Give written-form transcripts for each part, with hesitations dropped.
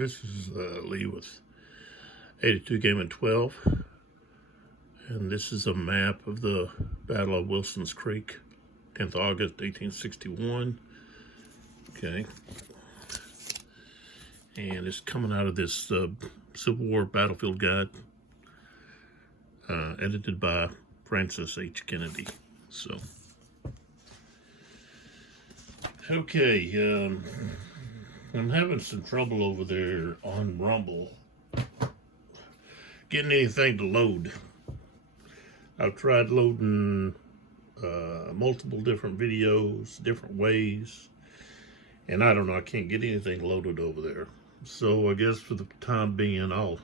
This is Lee with 82 Game and 12, and this is a map of the Battle of Wilson's Creek, 10th August 1861. Okay, and it's coming out of this Civil War Battlefield Guide, edited by Francis H. Kennedy. So, okay, I'm having some trouble over there on Rumble getting anything to load. I've tried loading multiple different videos, different ways, and I don't know, I can't get anything loaded over there. So I guess for the time being, I'll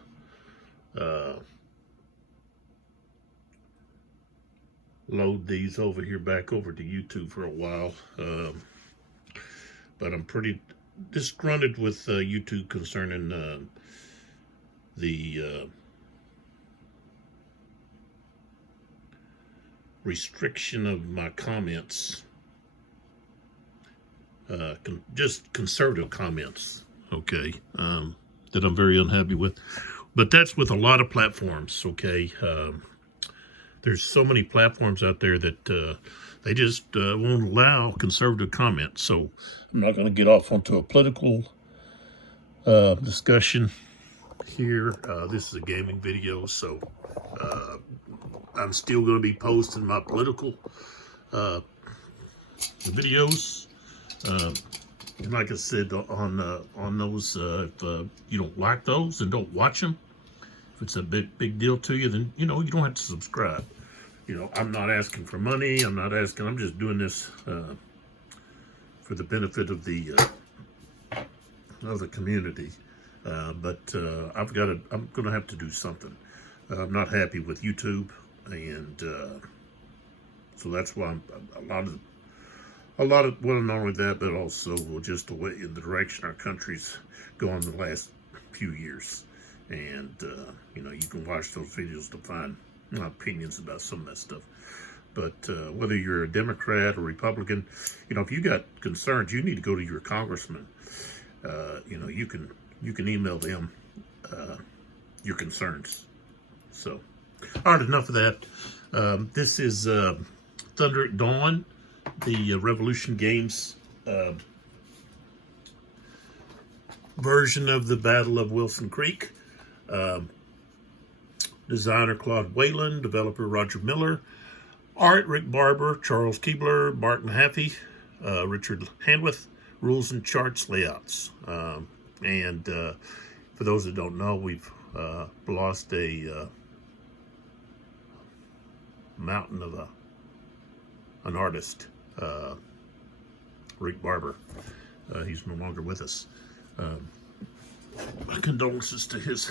load these over here back over to YouTube for a while. But I'm pretty disgruntled with YouTube concerning the restriction of my comments, just conservative comments, okay, that I'm very unhappy with. But that's with a lot of platforms, okay. There's so many platforms out there that they just won't allow conservative comments. So I'm not going to get off onto a political discussion here. This is a gaming video, so I'm still going to be posting my political videos. And like I said on those, if you don't like those, then don't watch them. If it's a big deal to you, then you don't have to subscribe. I'm not asking for money. I'm just doing this for the benefit of the community. But I'm going to have to do something. I'm not happy with YouTube, and so that's why I'm a lot of well, not only that, but also just the way in the direction our country's gone the last few years. And you can watch those videos to find my opinions about some of that stuff. But whether you're a Democrat or Republican, if you got concerns, you need to go to your congressman. You can email them your concerns. So, all right, enough of that. This is Thunder at Dawn, the Revolution Games version of the Battle of Wilson Creek. Designer Claude Wayland, developer Roger Miller, art Rick Barber, Charles Keebler, Martin Haffey, Richard Handwith, rules and charts layouts. And for those that don't know, we've lost a mountain of an artist, Rick Barber. He's no longer with us. My condolences to his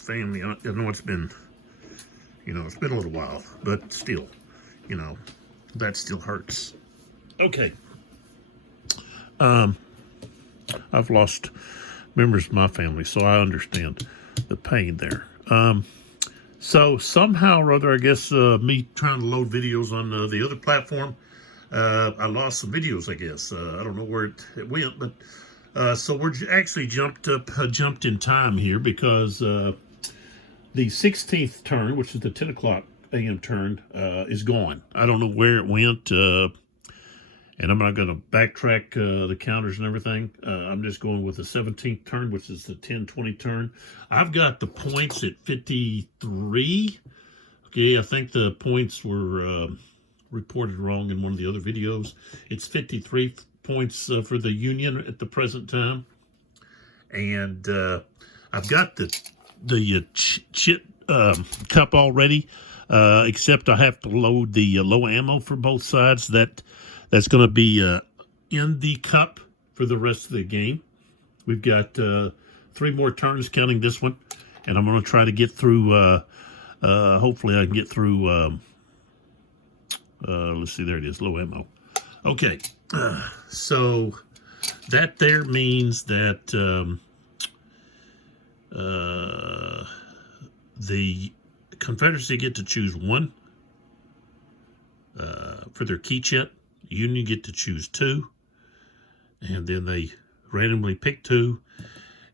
family. I know it's been a little while, but still, that still hurts. Okay. I've lost members of my family, so I understand the pain there. So somehow or other, I guess me trying to load videos on the other platform, I lost some videos, I guess. I don't know where it went, but so we're actually jumped in time here because the 16th turn, which is the 10 o'clock a.m. turn, is gone. I don't know where it went, and I'm not going to backtrack the counters and everything. I'm just going with the 17th turn, which is the 10-20 turn. I've got the points at 53. Okay, I think the points were reported wrong in one of the other videos. It's 53 points for the Union at the present time, and I've got the chit cup already, except I have to load the low ammo for both sides. That's going to be in the cup for the rest of the game. We've got 3 more turns counting this one, and I'm going to try to get through. Hopefully, I can get through. Let's see, there it is, low ammo. Okay, so that there means that the Confederacy get to choose 1 for their key chit. Union get to choose 2, and then they randomly pick 2,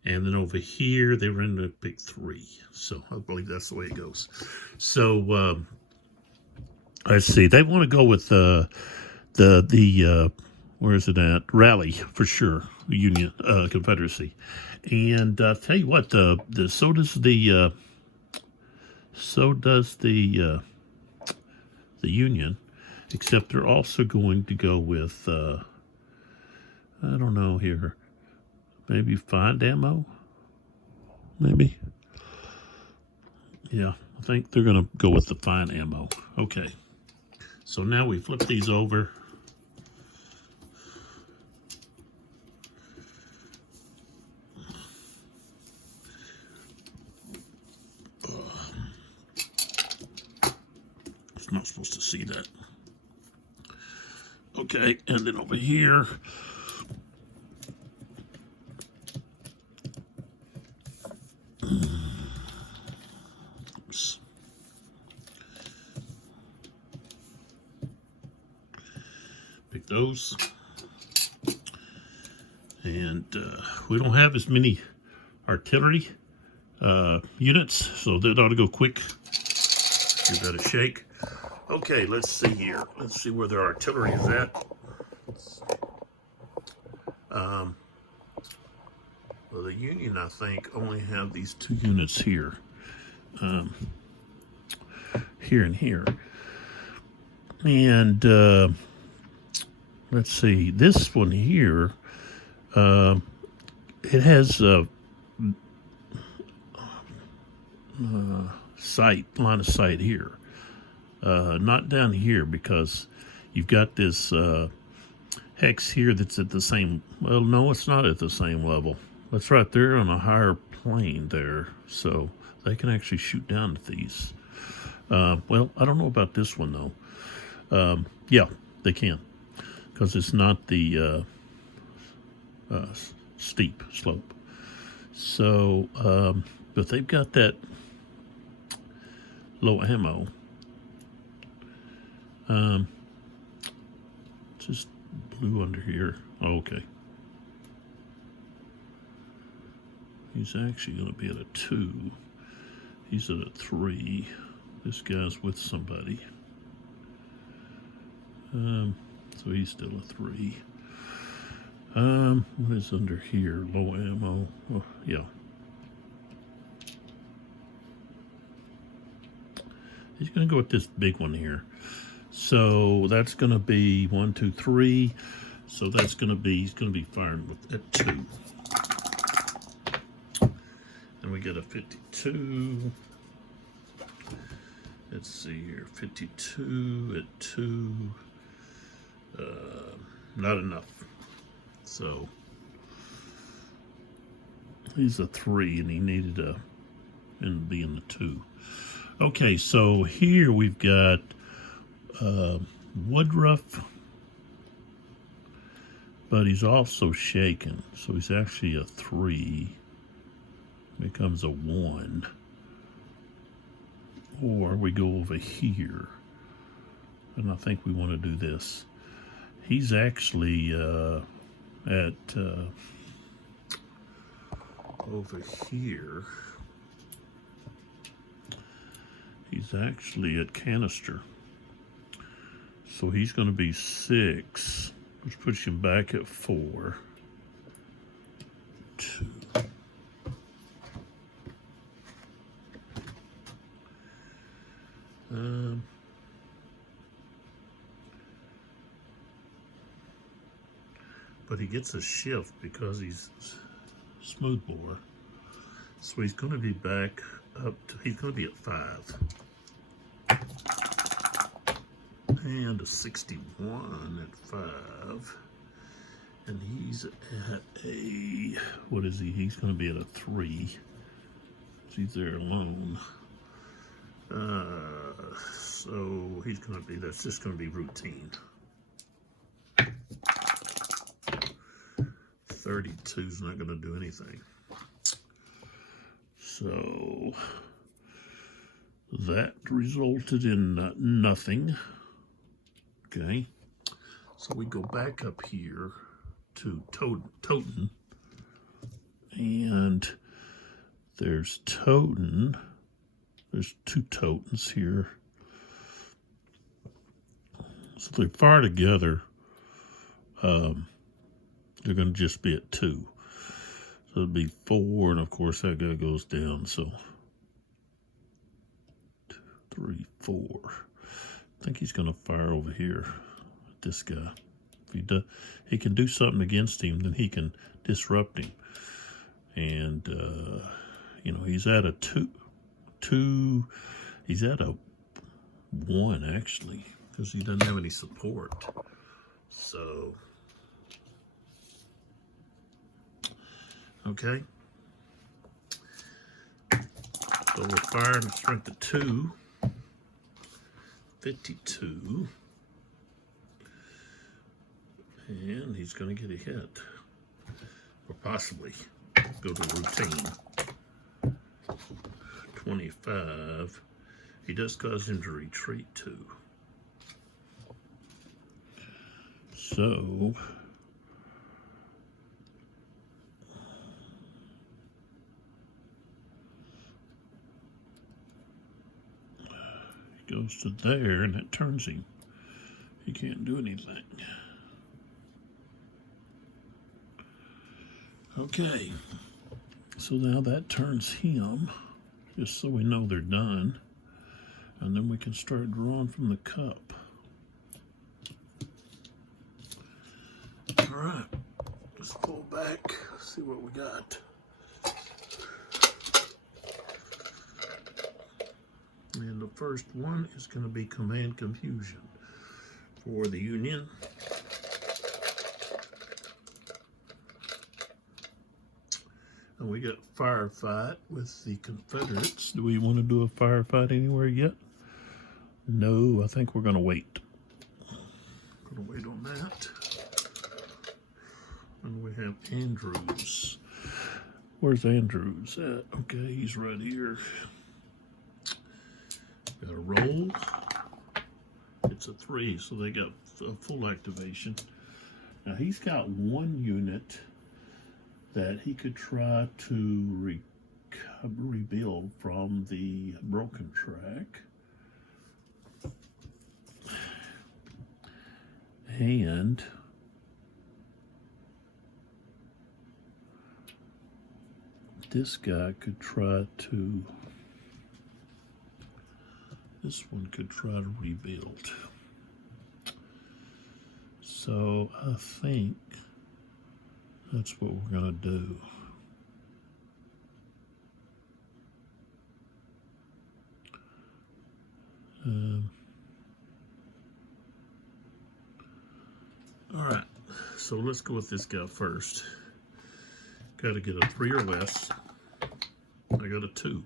And then over here, they run a big 3. So I believe that's the way it goes. So let's see. They want to go with the where is it at? Rally for sure. Union Confederacy. And tell you what, so does the Union, except they're also going to go with I don't know here, maybe find ammo, maybe. Yeah, I think they're gonna go with the fine ammo. Okay, so now we flip these over. It's not supposed to see that. Okay, and then over here, oops. Pick those. And we don't have as many artillery units, so that ought to go quick. Give that a shake. Okay, let's see here. Let's see where their artillery is at. Well, the Union, I think, only have these 2 units here. Here and here. And let's see, this one here, it has line of sight here. Not down here, because you've got this hex here that's at the same, well, no, it's not at the same level. That's right, they're on a higher plane there, so they can actually shoot down at these. Well, I don't know about this one, though. Yeah, they can, because it's not the steep slope. So, but they've got that low ammo. Just blue under here. Oh, okay. He's actually going to be at a 2. He's at a 3. This guy's with somebody. So he's still a 3. What is under here? Low ammo. Oh, yeah. He's going to go with this big one here. So that's going to be 1, 2, 3. So that's going to be, he's going to be firing with at 2. And we get a 52. Let's see here, 52 at 2. Not enough. So he's a 3, and he needed a and be in the 2. Okay, so here we've got Woodruff, but he's also shaken, so he's actually a 3. Becomes a 1. Or we go over here, and I think we want to do this. He's actually at over here. He's actually at Canister. So he's going to be 6, which puts him back at 4. 2. But he gets a shift because he's smoothbore. So he's going to be back up to, he's going to be at 5. And a 61 at 5. And he's at a, what is he? He's going to be at a 3. He's there alone. So he's going to be, that's just going to be routine. 32 is not going to do anything. So that resulted in nothing. Okay. So we go back up here to Toten, And there's Toten. There's 2 Totens here. So if they fire together, they're going to just be at 2. So it'd be 4, and of course that guy goes down. So 2, 3, 4. I think he's going to fire over here at this guy. If he can do something against him, then he can disrupt him. And you know, he's at a 2. He's at a 1 actually, because he doesn't have any support. So okay. So we're firing at strength of 2. 52. And he's going to get a hit. Or possibly go to routine. 25. He does cause him to retreat too. So he goes to there, and it turns him. He can't do anything. Okay, so now that turns him, just so we know they're done. And then we can start drawing from the cup. All right, let's pull back, see what we got. And the first one is going to be Command Confusion for the Union. And we got Firefight with the Confederates. Do we want to do a firefight anywhere yet? No, I think we're going to wait. Going to wait on that. And we have Andrews. Where's Andrews at? Okay, he's right here. Got a roll. It's a 3, so they got a full activation. Now he's got 1 unit that he could try to rebuild from the broken track. And this guy could try to, this one could try to rebuild. So I think that's what we're going to do. All right, so let's go with this guy first. Got to get a 3 or less. I got a 2.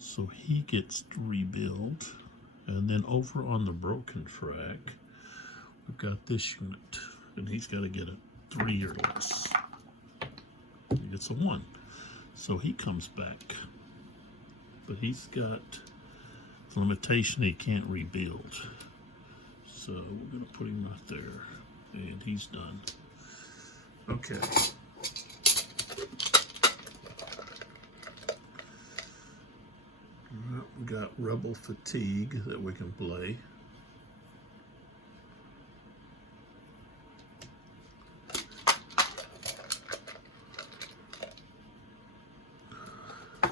So he gets to rebuild. And then over on the broken track, we've got this unit. And he's got to get a 3 or less. He gets a 1. So he comes back. But he's got a limitation, he can't rebuild. So we're going to put him right there. And he's done. Okay. All right, we got Rebel Fatigue that we can play.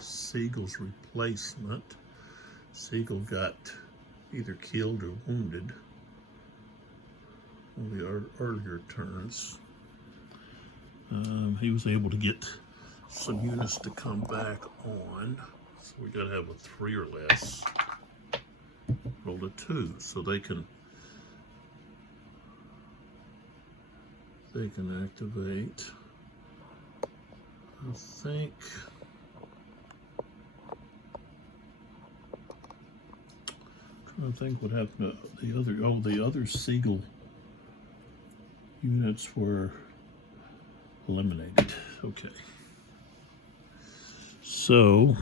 Siegel's replacement. Siegel got either killed or wounded on the earlier turns. He was able to get some units to come back on. So we got to have a 3 or less. Roll a 2, so they can activate. I think I think what happened to the other Siegel units were eliminated. Okay. So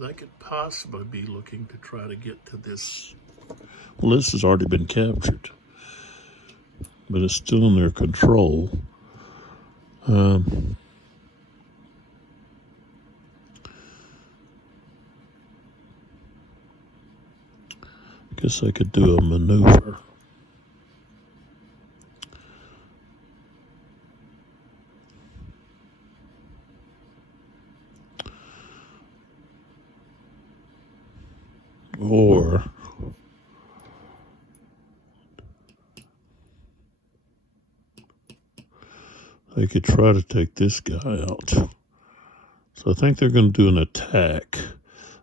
that could possibly be looking to try to get to this. Well, this has already been captured. but it's still in their control. Guess I could do a maneuver. Or they could try to take this guy out. So I think they're going to do an attack.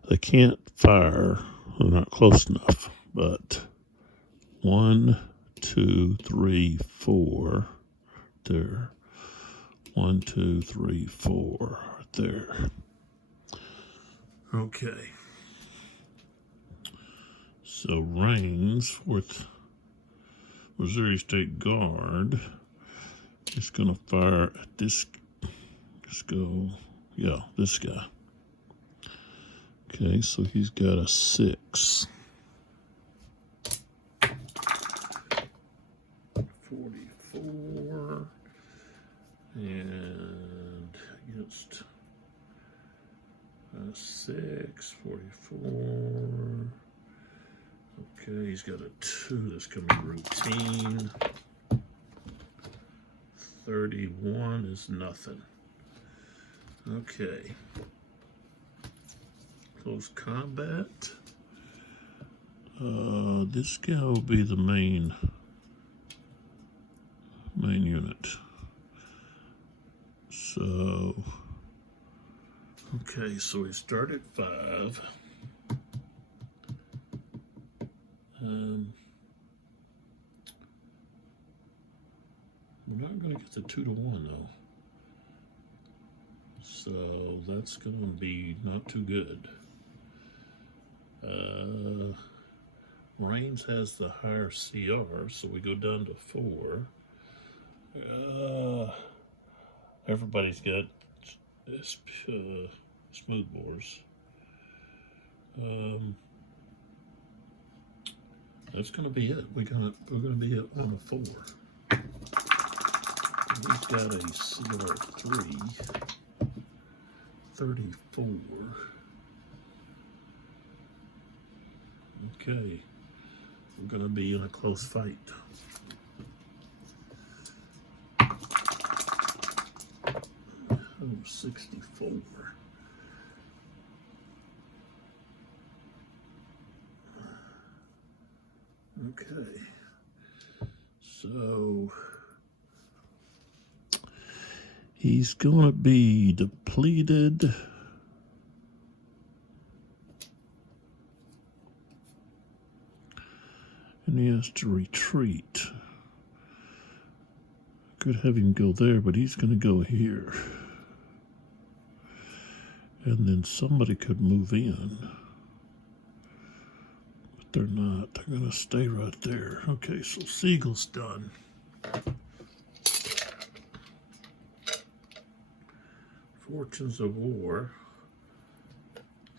They can't fire. They're not close enough. But 1, 2, 3, 4. There. 1, 2, 3, 4. Right there. Okay. So Rains, 4th Missouri State Guard, is going to fire at this. Let's go. Yeah, this guy. Okay, so he's got a 6. 44. And against a 6, 44. Okay, he's got a 2. That's going to be routine. 31 is nothing. Okay. Close combat. This guy will be the main unit. So, okay, so we start at 5. We're not going to get the 2 to 1 though. So that's going to be not too good. Rains has the higher CR, so we go down to 4. Everybody's got smooth bores. That's going to be it. We're going to be on a 4. He's got a CR 3, 34. Okay, we're going to be in a close fight. Oh, 64. Okay, so he's going to be depleted. And he has to retreat. Could have him go there, but he's going to go here. And then somebody could move in. But they're not. They're going to stay right there. Okay, so Siegel's done. Fortunes of War.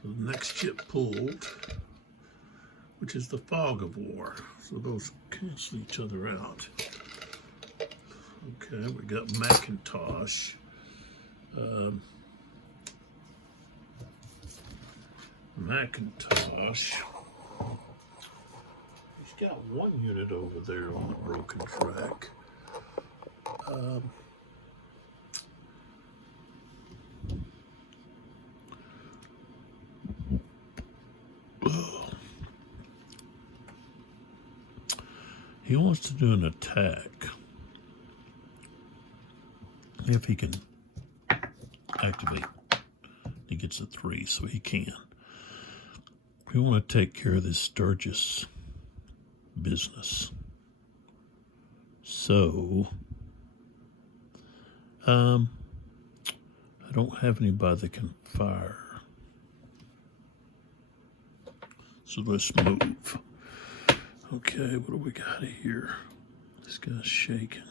So the next chip pulled, which is the Fog of War. So those cancel each other out. Okay, we got Macintosh. Macintosh. He's got 1 unit over there on the broken track. He wants to do an attack. If he can activate, he gets a 3, so he can. We want to take care of this Sturgis business. So, I don't have anybody that can fire. So let's move. Okay, what do we got here? This guy's shaking.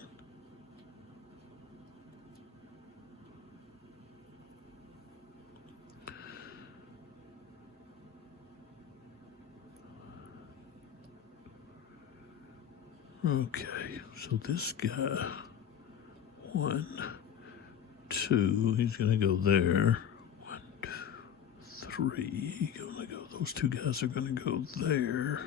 Okay, so this guy, 1, 2, he's gonna go there. 1, 2, 3, gonna go. Those two guys are gonna go there.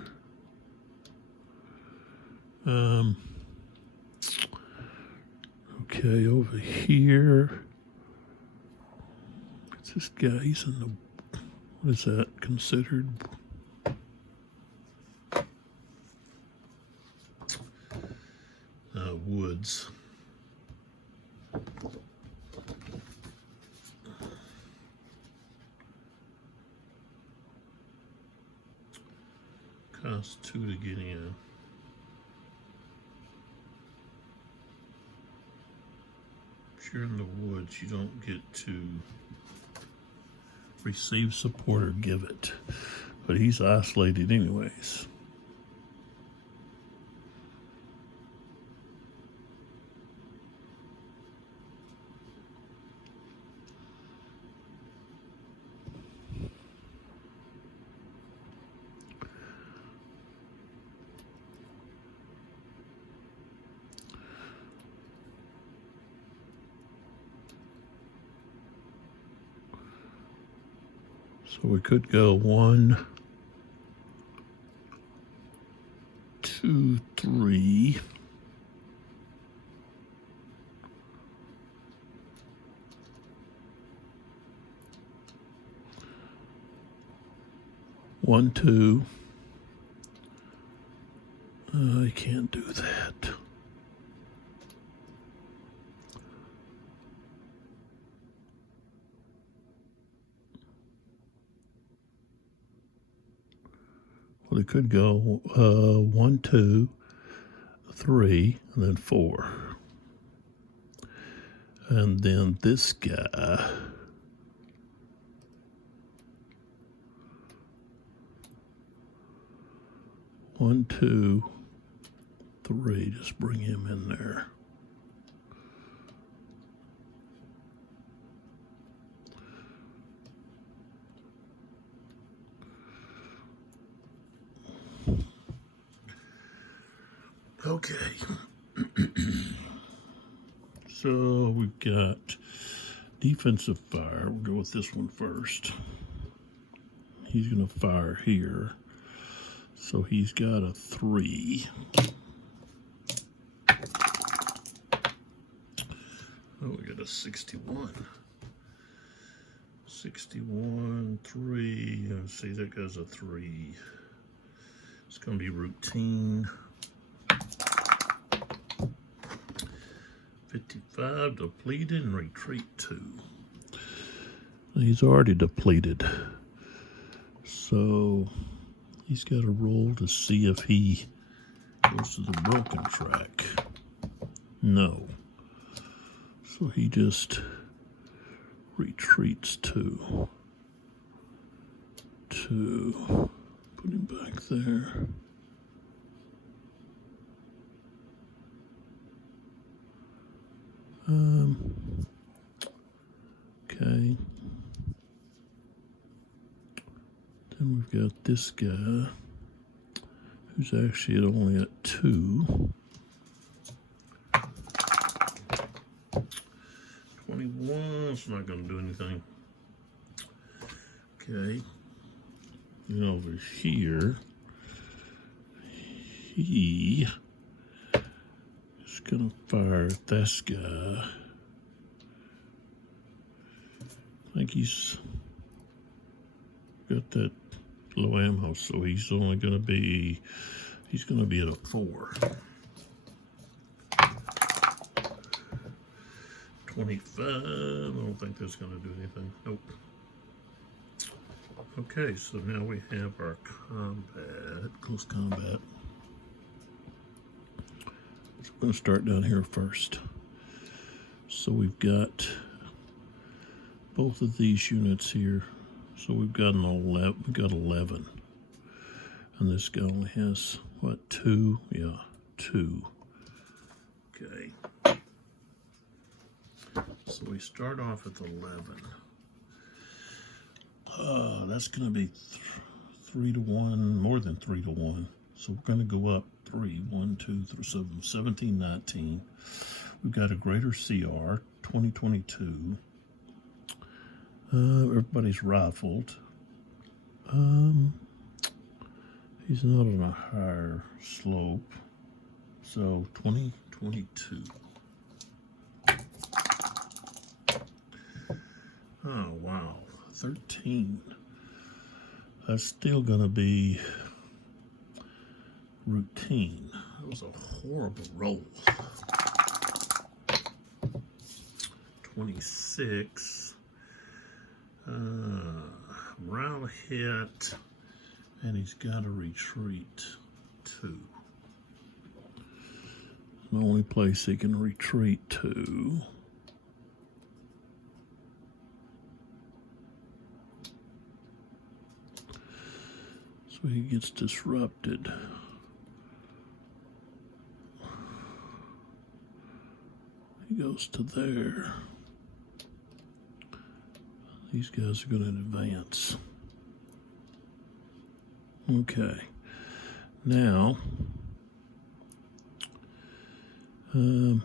Okay, over here. It's this guy. He's in the. What is that considered? Woods. Costs 2 to get in. If you're in the woods, you don't get to receive support or give it. But he's isolated anyways. So we could go 1, 2, 3. One, 2. I can't do that. Well, it could go 1, 2, 3, and then 4. And then this guy. One, 2, 3. Just bring him in there. Okay. So we've got defensive fire. We'll go with this one first. He's going to fire here. So he's got a 3. Oh, we got a 61. 61, 3. Let's see, that goes a 3. It's going to be routine. 55, depleted, and retreat 2. He's already depleted. So he's got to roll to see if he goes to the broken track. No. So he just retreats 2. 2. Put him back there. Okay. Then we've got this guy who's actually only at 2. 21, it's not going to do anything. Okay. And over here, he is going to fire at this guy. I think he's got that low ammo, so he's only going to be, he's going to be at a 4. 25, I don't think that's going to do anything. Nope. Okay, so now we have our combat, close combat. So we're going to start down here first. So we've got both of these units here. So we've got an 11. We've got 11, and this guy only has what, 2? Yeah, 2. Okay. So we start off with 11. That's going to be 3 to 1, more than 3 to 1. So we're going to go up 3, 1, 2, 3, 7, 17, 19. We've got a greater CR, 2022. Everybody's rifled. He's not on a higher slope. So 2022. Oh, wow. 13. That's still going to be routine. That was a horrible roll. 26. Morale hit. And he's got to retreat 2. The only place he can retreat to. So he gets disrupted. He goes to there. These guys are going to advance. Okay. Now, if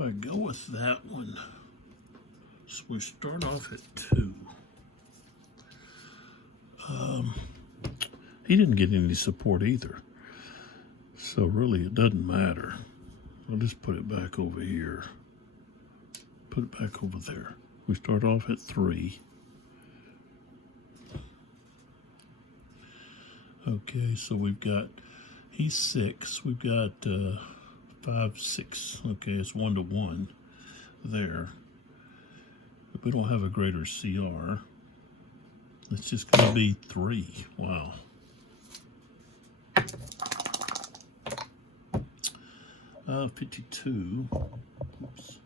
I go with that one, so we start off at 2. He didn't get any support either. So really it doesn't matter. I'll just put it back over here. Put it back over there. We start off at 3. Okay, so we've got, he's 6. We've got 5, 6. Okay, it's 1 to 1 there. But we don't have a greater CR. It's just going to be 3. Wow. Uh, 52. Oops.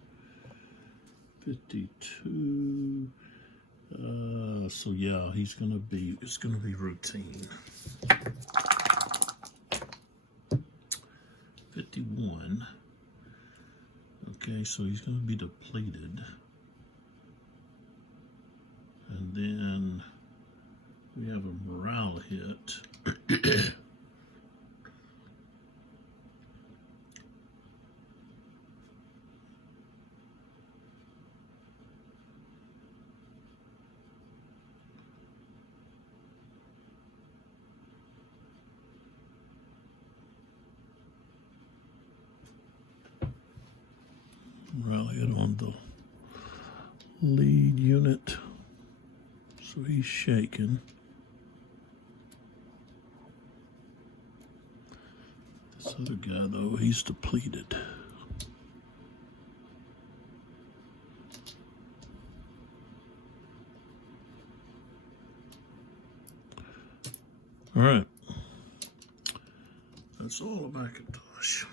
52. So yeah, he's gonna be, it's gonna be routine. 51. Okay, so he's gonna be depleted. And then we have a morale hit. Rally it on the lead unit. So he's shaken. This other guy, though, he's depleted. All right. That's all of Macintosh.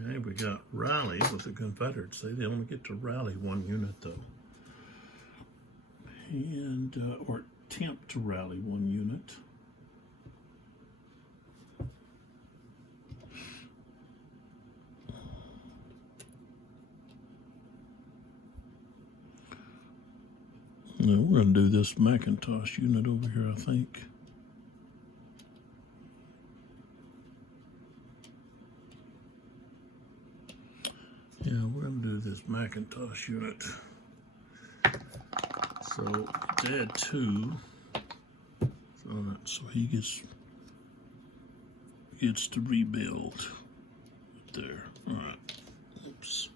Okay, we got rally with the Confederates. They only get to rally 1 unit, though. And, or attempt to rally 1 unit. Now we're going to do this Macintosh unit over here, I think. Yeah, we're going to do this Macintosh unit. So add 2. So he gets to rebuild there. All right. Oops.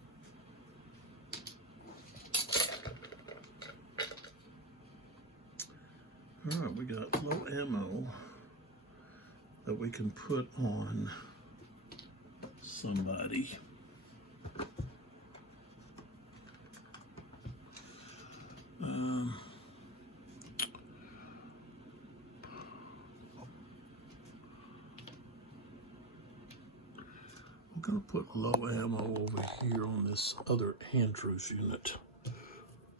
All right, we got low ammo that we can put on somebody. I'm going to put low ammo over here on this other Andrews unit.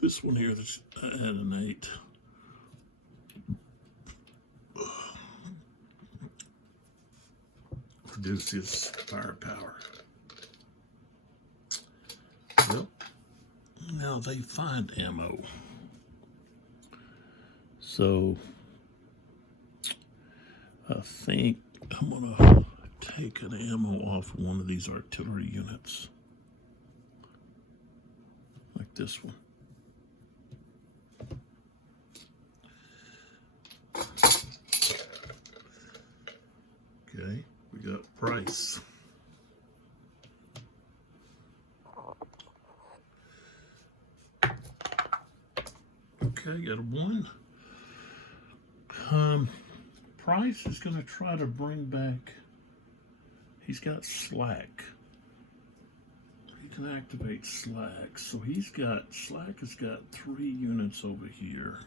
This one here that's at an 8. produce his firepower. Well, now they find ammo. So I think I'm gonna take an ammo off one of these artillery units. Like this one. Okay, we got Price. Okay, got a 1. Price is going to try to bring back. He's got Slack. He can activate Slack. So Slack has got 3 units over here.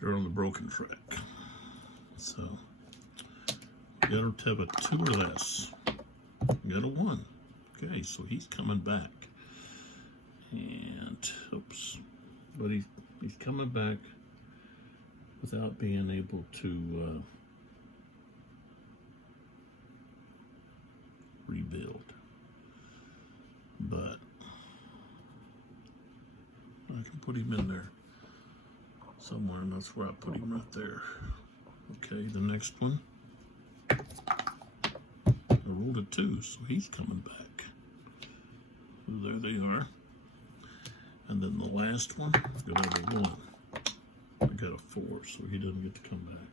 They're on the broken track. So, got to have a 2 or less. Got a 1. Okay, so he's coming back. And, oops. But he's coming back without being able to rebuild. But I can put him in there somewhere, and that's where I put him right there. Okay, the next one. I rolled a 2, so he's coming back. So there they are. And then the last one, I got a 1. I got a 4, so he doesn't get to come back.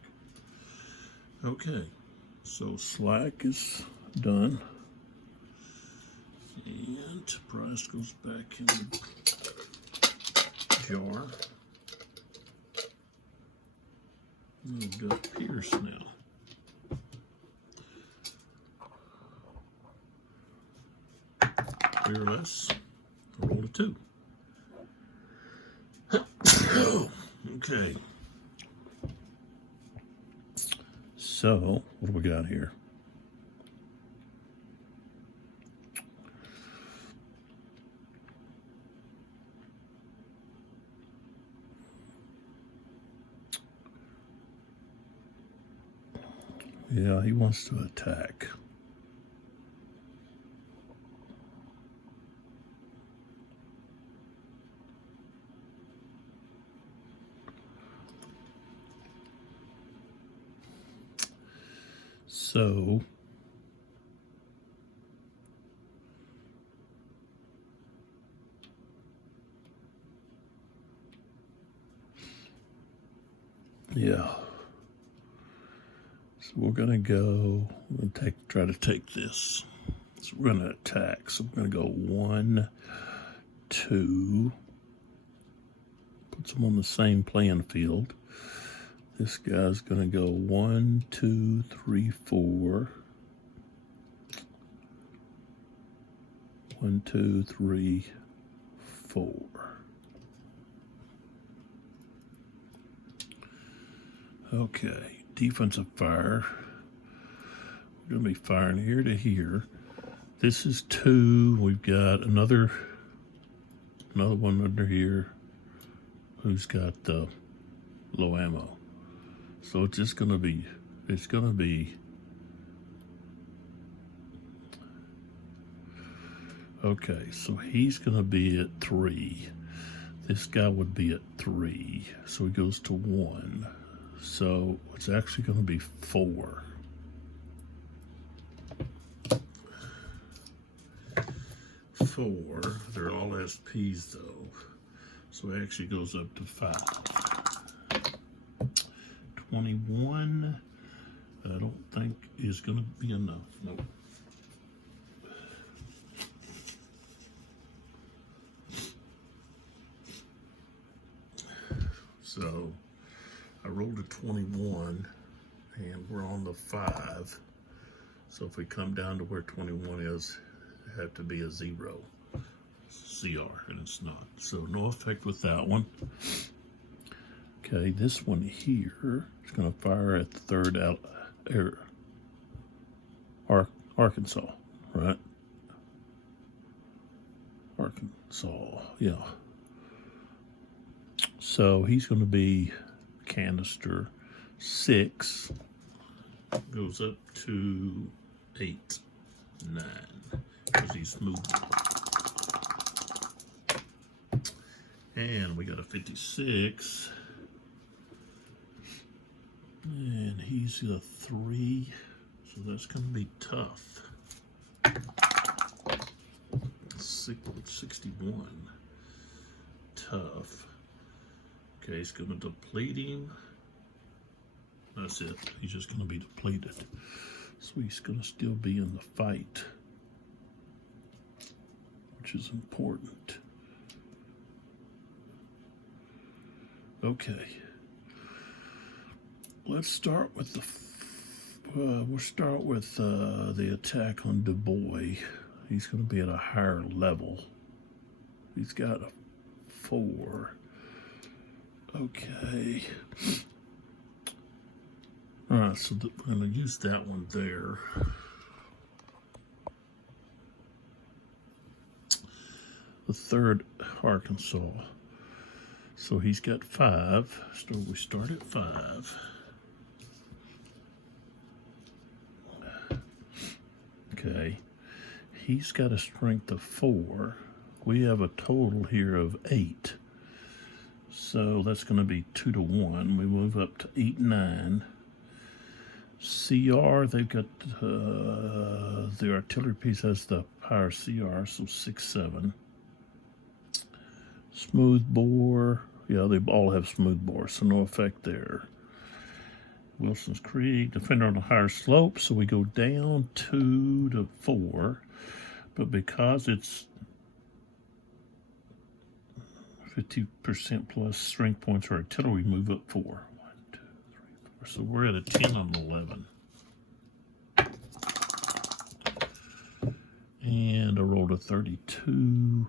Okay, so Slack is done. And Price goes back in the jar. And we've got Pierce now. Fearless. I rolled a 2. Okay. So, what do we got here? Yeah, he wants to attack. So, yeah. So we're gonna go. We're gonna try to take this. So we're gonna attack. So we're gonna go 1, 2. Puts them on the same playing field. This guy's gonna go 1, 2, 3, 4. 1, 2, 3, 4. Okay, defensive fire. We're gonna be firing here to here. This is 2. We've got another one under here who's got low ammo. So it's just gonna be. Okay, so he's gonna be at 3. This guy would be at 3. So he goes to 1. So it's actually gonna be 4. They're all SPs though. So it actually goes up to 5. 21, I don't think is gonna be enough. Nope. So I rolled a 21 and we're on the 5. So if we come down to where 21 is, it have to be a 0. CR, and it's not. So no effect with that one. Okay, this one here is going to fire at the 3rd Arkansas, right? Arkansas, yeah. So he's going to be canister 6, goes up to 8, 9, because he's moving. And we got a 56. And he's a 3, so that's going to be tough. 61. Tough. Okay, he's going to deplete him. That's it. He's just going to be depleted. So he's going to still be in the fight, which is important. Okay. Let's start with we'll start with the attack on Du Bois. He's going to be at a higher level. He's got a 4. Okay. All right, so we're going to use that one there. The 3rd Arkansas. So he's got 5. So we start at 5. Okay. He's got a strength of 4. We have a total here of 8. So that's going to be 2 to 1. We move up to 8, 9. CR, they've got the artillery piece has the higher CR, so 6, 7. Smooth bore, yeah, they all have smooth bore, so no effect there. Wilson's Creek, defender on a higher slope, so we go down 2 to 4. But because it's 50% plus strength points for artillery, we move up 4. 1, 2, 3, 4. So we're at a 10 on 11. And I rolled a 32.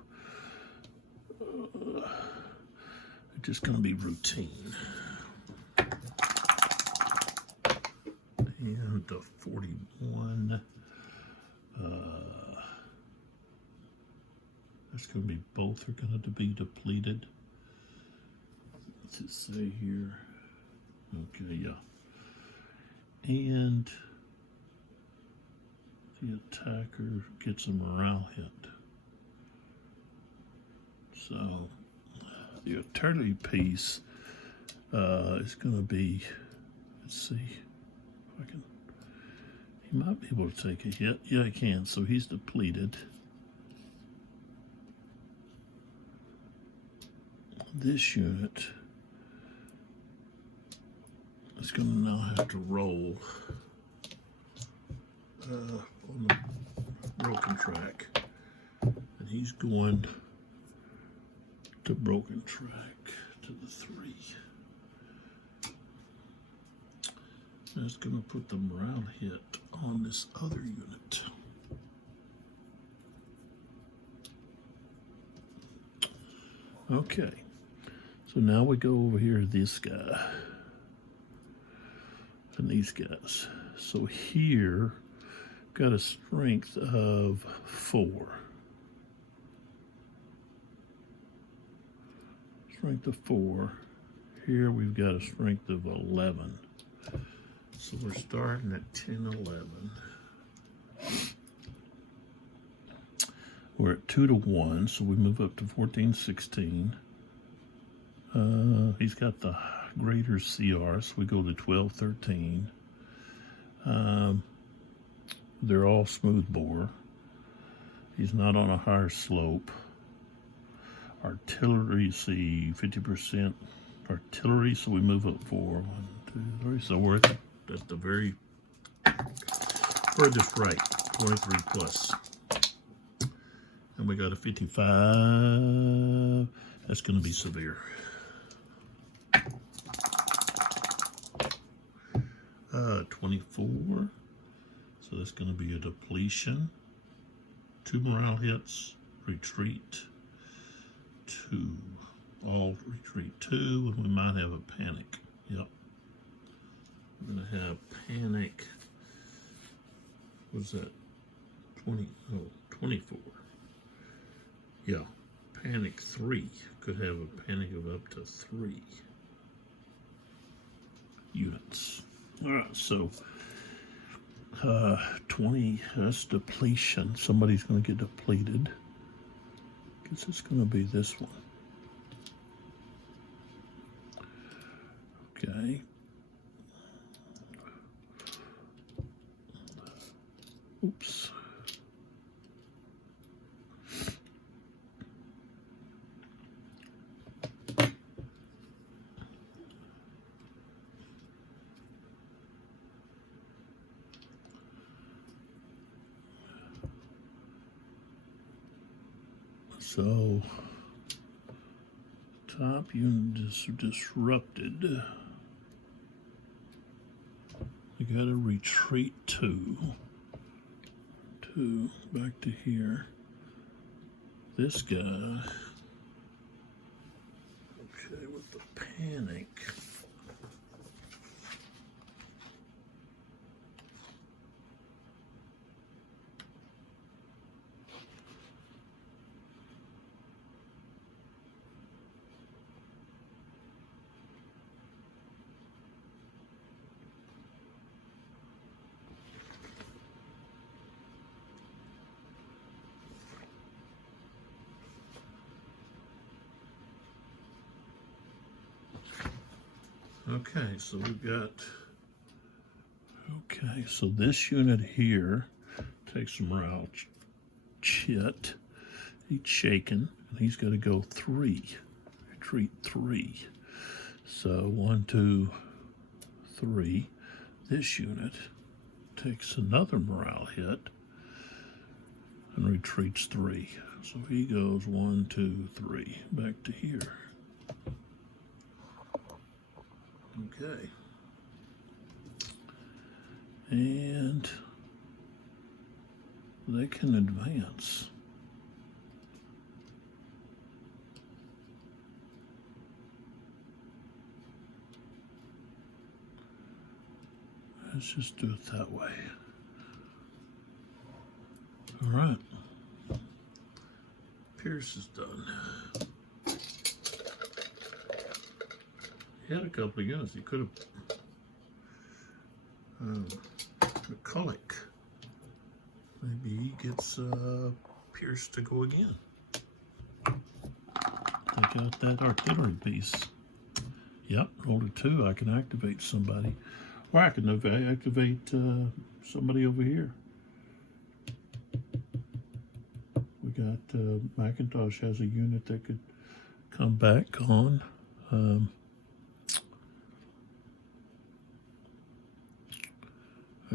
It's just going to be routine. And a 41. That's going to be both are going to be depleted. What's it say here? Okay, yeah. And the attacker gets a morale hit. So the artillery piece is going to be, let's see if I can, he might be able to take a hit. Yeah, he can. So he's depleted. This unit is going to now have to roll on the broken track, and he's going to broken track to the 3. That's going to put the morale hit on this other unit. Okay. So now we go over here to this guy and these guys. So here, got a strength of 4. Strength of 4. Here we've got a strength of 11. So we're starting at 10, 11. We're at 2 to 1, so we move up to 14, 16. He's got the greater CR, so we go to 12, 13. They're all smooth bore. He's not on a higher slope. Artillery, see, 50% artillery, so we move up 4. 1, 2, 3. So we're at the very furthest right, 23 plus. And we got a 55. That's going to be severe. 24. So that's going to be a depletion. 2 morale hits. Retreat. 2. All retreat 2, and we might have a panic. Yep. We're going to have panic. What's that? 24. Yeah. Panic 3 could have a panic of up to 3 units. All right, so 20, that's depletion. Somebody's going to get depleted. Guess it's going to be this one. Okay. Oops. So, top unit is disrupted. You gotta retreat two back to here. This guy, okay, with the panic. Okay, so we've got, okay, so this unit here takes some morale chit. He's shaken, and he's got to go 3. Retreat 3. So 1, 2, 3. This unit takes another morale hit and retreats 3. So he goes 1, 2, 3 back to here. Okay. And they can advance. Let's just do it that way. All right. Pierce is done. He had a couple of guns. He could have McCulloch. Maybe he gets Pierce to go again. Take out that artillery piece. Yep, roll a 2. I can activate somebody. Or I can activate somebody over here. We got McIntosh has a unit that could come back on.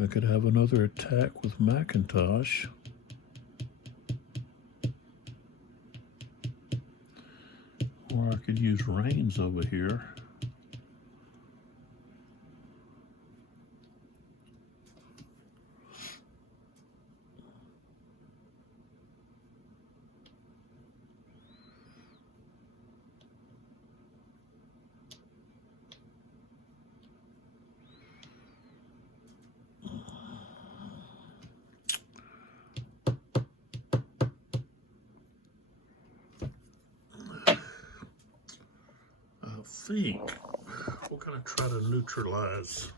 I could have another attack with McIntosh. Or I could use Rains over here. Think we're going to try to neutralize.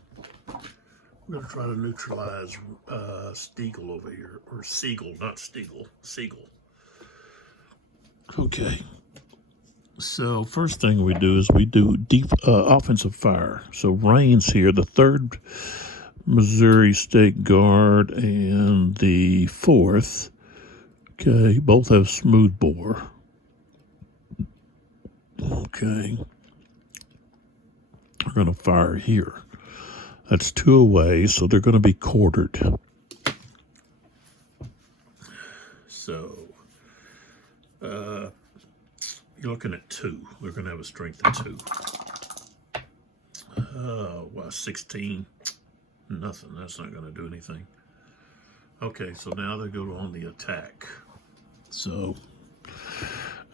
We're going to try to neutralize Stiegel over here, or Siegel, not Stiegel, Siegel. Okay. So first thing we do is we do deep offensive fire. So Rains here, the 3rd Missouri State Guard and the 4th. Okay, both have smoothbore. Okay. We're going to fire here. That's 2 away, so they're going to be quartered. So, you're looking at 2. They're going to have a strength of 2. Well, 16. Nothing. That's not going to do anything. Okay, so now they go on the attack. So,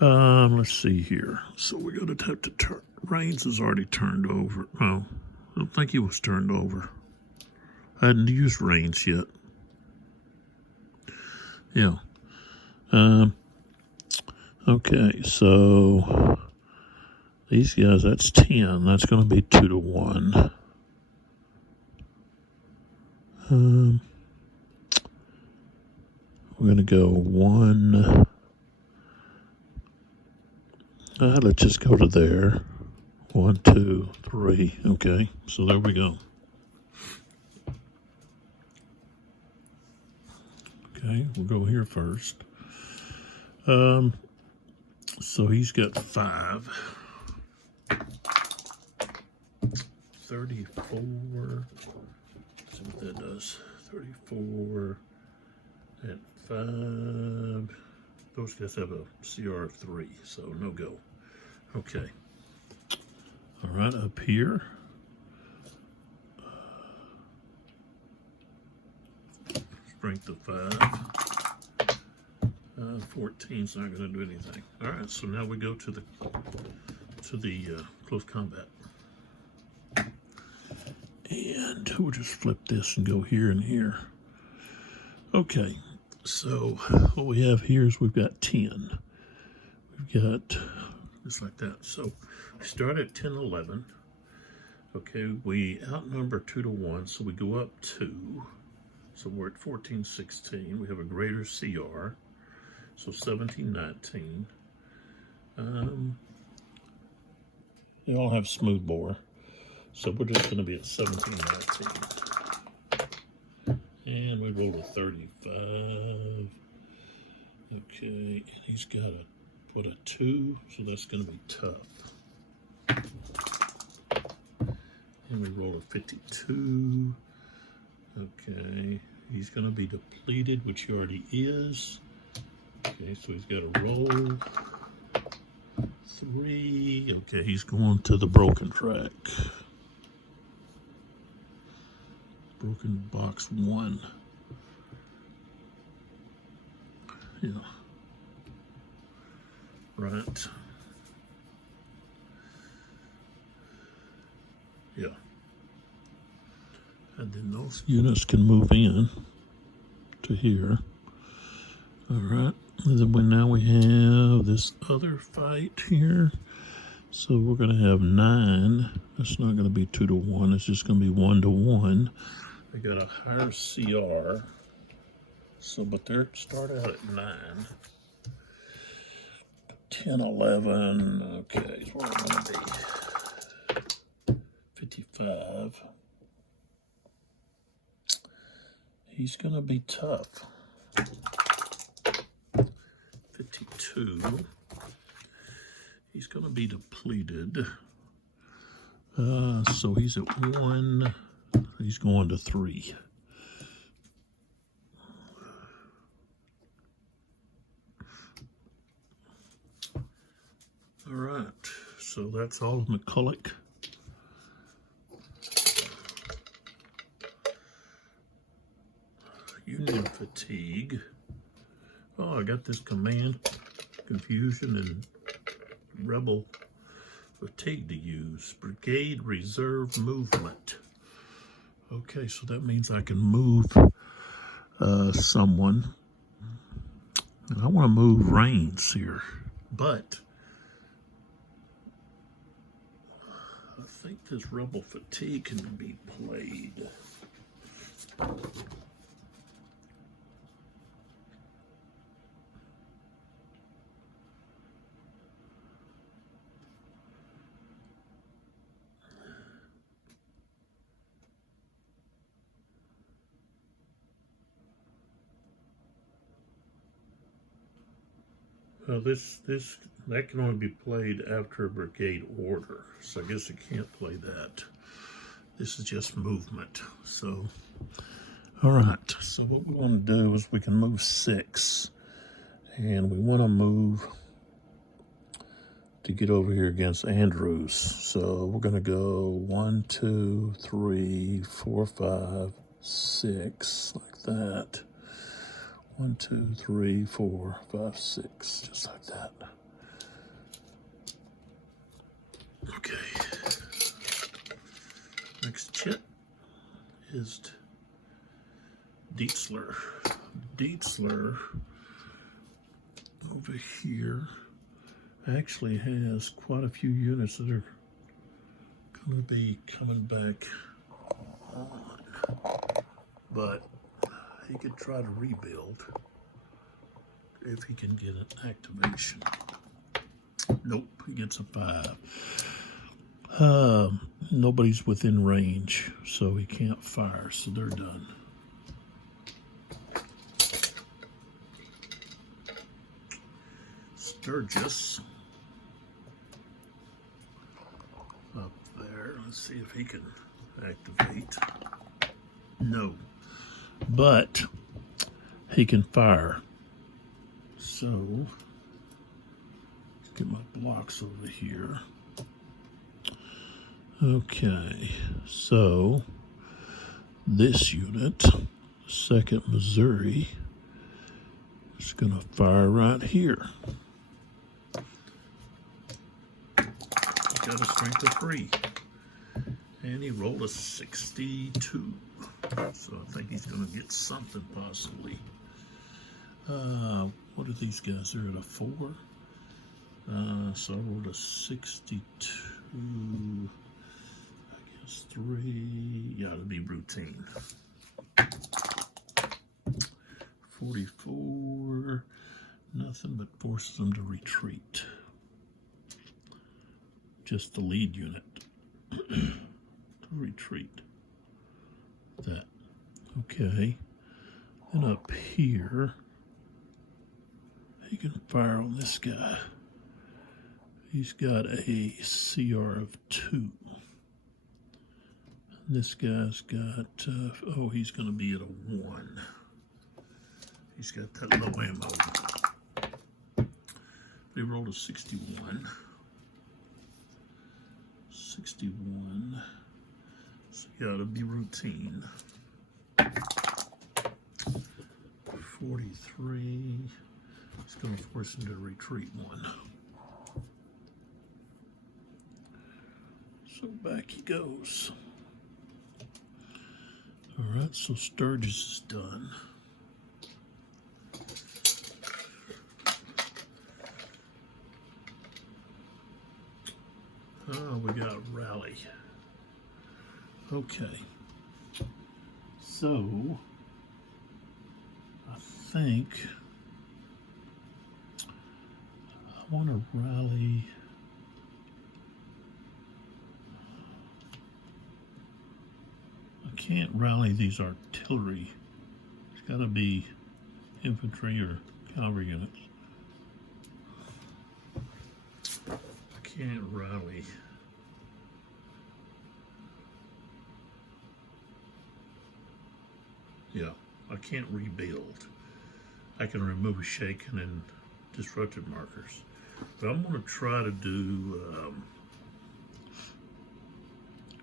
let's see here. So we're going to have to turn. Rains is already turned over. No, I don't think he was turned over. I hadn't used Rains yet. Yeah. Okay, so these guys, that's 10. That's going to be 2 to 1. We're going to go 1. Let's just go to there. 1, 2, 3. Okay, so there we go. Okay, we'll go here first. So he's got 5. 34. See what that does. 34 and 5. Those guys have a CR of 3, so no go. Okay. All right, up here. Strength of 5. 14's not going to do anything. All right, so now we go to the close combat. And we'll just flip this and go here and here. Okay, so what we have here is we've got 10. We've got just like that. So we start at 10, 11. Okay, we outnumber 2 to 1, so we go up 2. So we're at 14, 16. We have a greater CR. So 17, 19. They all have smooth bore. So we're just going to be at 17, 19. And we roll a 35. Okay, and he's got a 2, so that's going to be tough. And we roll a 52. Okay, he's going to be depleted, which he already is. Okay, so he's got to roll 3. Okay, he's going to the broken track. Broken box 1. Yeah. Right. Yeah. And then those units can move in to here. All right. And then now we have this other fight here. So we're going to have 9. That's not going to be 2 to 1. It's just going to be 1 to 1. They got a higher CR. So, but they're start out at 9. 10, 11. Okay, so we're going to be 55. He's going to be tough. 52. He's going to be depleted. So he's at 1. He's going to 3. All right. So that's all of McCulloch. Union fatigue. Oh, I got this command. Confusion and rebel fatigue to use. Brigade reserve movement. Okay, so that means I can move someone. And I want to move Rains here. But I think this rebel fatigue can be played. That can only be played after a brigade order, so I guess I can't play that. This is just movement. So, all right. So what we want to do is we can move 6, and we want to move to get over here against Andrews. So we're going to go 1, 2, 3, 4, 5, 6, like that. 1, 2, 3, 4, 5, 6, just like that. Okay. Next chit is Dietzler. Dietzler over here. actually has quite a few units that are going to be coming back on. But he could try to rebuild if he can get an activation. Nope, he gets a 5. Nobody's within range, so he can't fire, so they're done. Sturgis up there. Let's see if he can activate. No, but he can fire. So let's get my blocks over here. Okay, so this unit, 2nd Missouri, is going to fire right here. Got a strength of 3. And he rolled a 62. So I think he's going to get something possibly. What are these guys? They're at a 4. So I rolled a 62. I guess 3. Yeah, it'll be routine. 44. Nothing but forces them to retreat. Just the lead unit to retreat. That. Okay. And up here, he can fire on this guy. He's got a CR of 2. This guy's got, oh, he's going to be at a 1. He's got that low ammo. They rolled a 61. 61. So you gotta be routine. 43. He's gonna force him to retreat 1. So back he goes. Alright, so Sturgis is done. Oh, we got Rally. Okay. So, I think I want to rally. I can't rally these artillery. It's got to be infantry or cavalry units. Can't rally. Yeah, I can't rebuild. I can remove shaken and disrupted markers. But I'm going to try to do,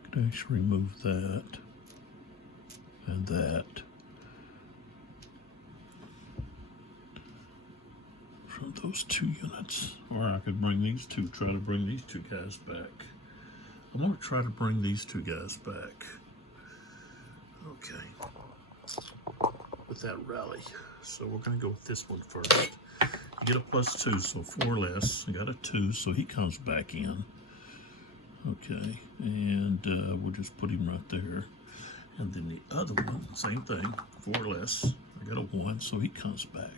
I can actually remove that and that from those 2 units. Or I could bring these 2, try to bring these 2 guys back. I'm going to try to bring these 2 guys back. Okay. With that rally. So we're going to go with this one first. You get a +2, so 4 less. I got a 2, so he comes back in. Okay, and we'll just put him right there. And then the other one, same thing, 4 less. I got a 1, so he comes back.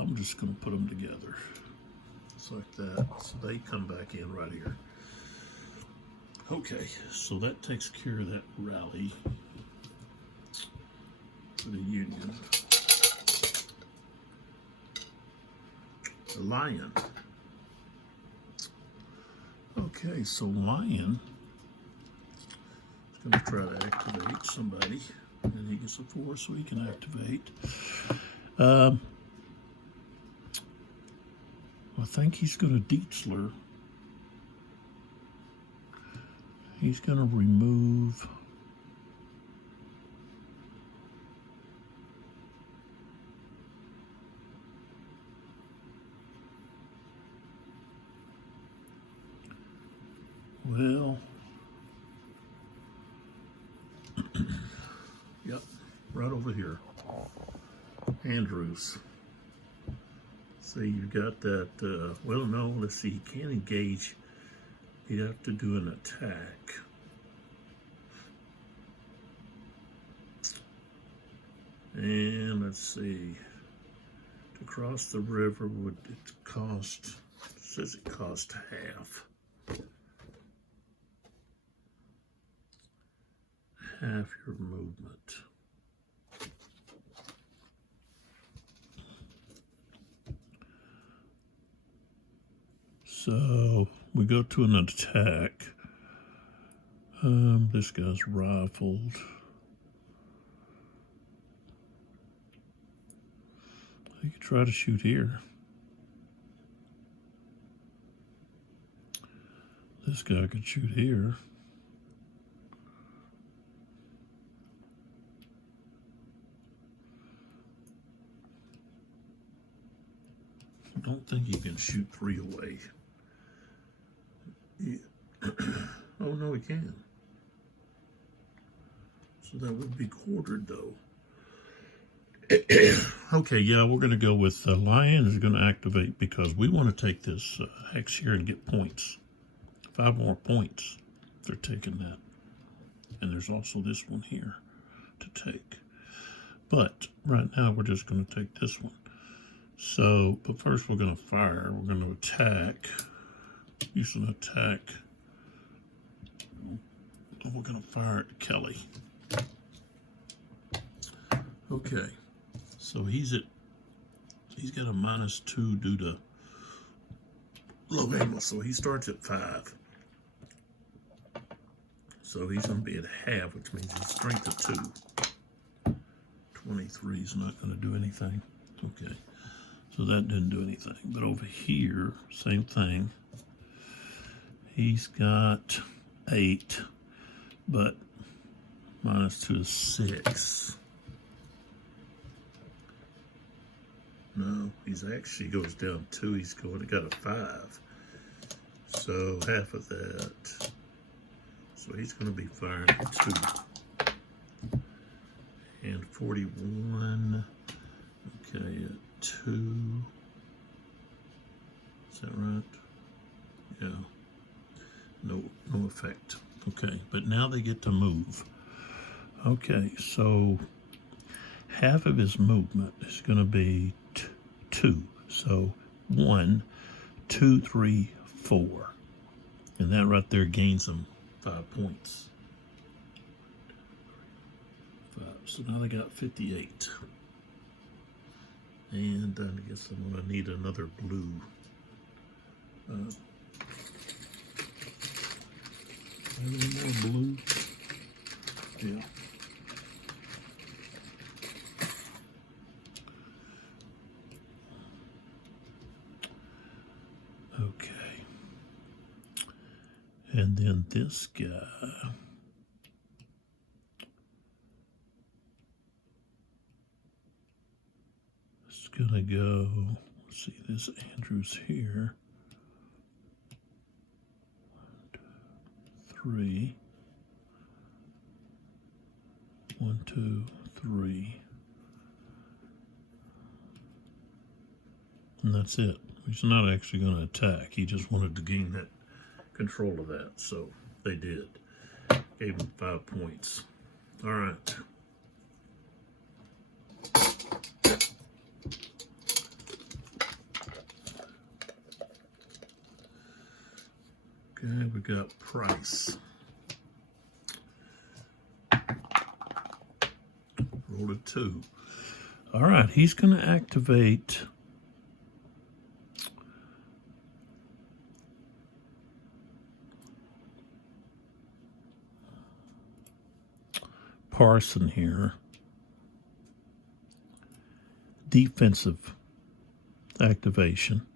I'm just going to put them together. Just like that. So they come back in right here. Okay, so that takes care of that rally for the Union. The Lion. Okay, so Lion is going to try to activate somebody. And he gets a 4, so he can activate. I think he's going to Dietzler. He's going to remove well, yep, right over here. Andrews. So you've got that, well, no, let's see, he can't engage. He'd have to do an attack. And let's see, to cross the river would it cost, it says it cost half your movement. So we go to an attack. This guy's rifled. You could try to shoot here. This guy could shoot here. I don't think you can shoot 3 away. Yeah. Oh, no, he can. So that would be quartered, though. Okay, yeah, we're going to go with Lion is going to activate because we want to take this hex here and get points. 5 more points. They're taking that. And there's also this one here to take. But right now we're just going to take this one. So, but first we're going to fire. We're going to attack. Use an attack. And we're going to fire at Kelly. Okay. So he's got a -2 due to low ammo. So he starts at 5. So he's going to be at half, which means he's strength of 2. 23 is not going to do anything. Okay. So that didn't do anything. But over here, same thing. He's got 8, but -2 is 6. No, he's actually goes down 2. He's got a 5. So half of that. So he's going to be firing at 2. And 41. Okay, at 2. Is that right? Yeah. No effect. Okay, but now they get to move. Okay, so half of his movement is going to be 2. So 1, 2, 3, 4. And that right there gains him 5 points. 5. So now they got 58. And I guess I'm going to need another blue. Any more blue? Yeah. Okay. And then this guy. It's gonna go, let's see, this Andrews here. 3. 1, 2, 3. And that's it. He's not actually going to attack. He just wanted to gain that control of that. So they did. Gave him 5 points. All right. Okay, we got Price. Rolled a 2. All right, he's going to activate Parson here. Defensive activation.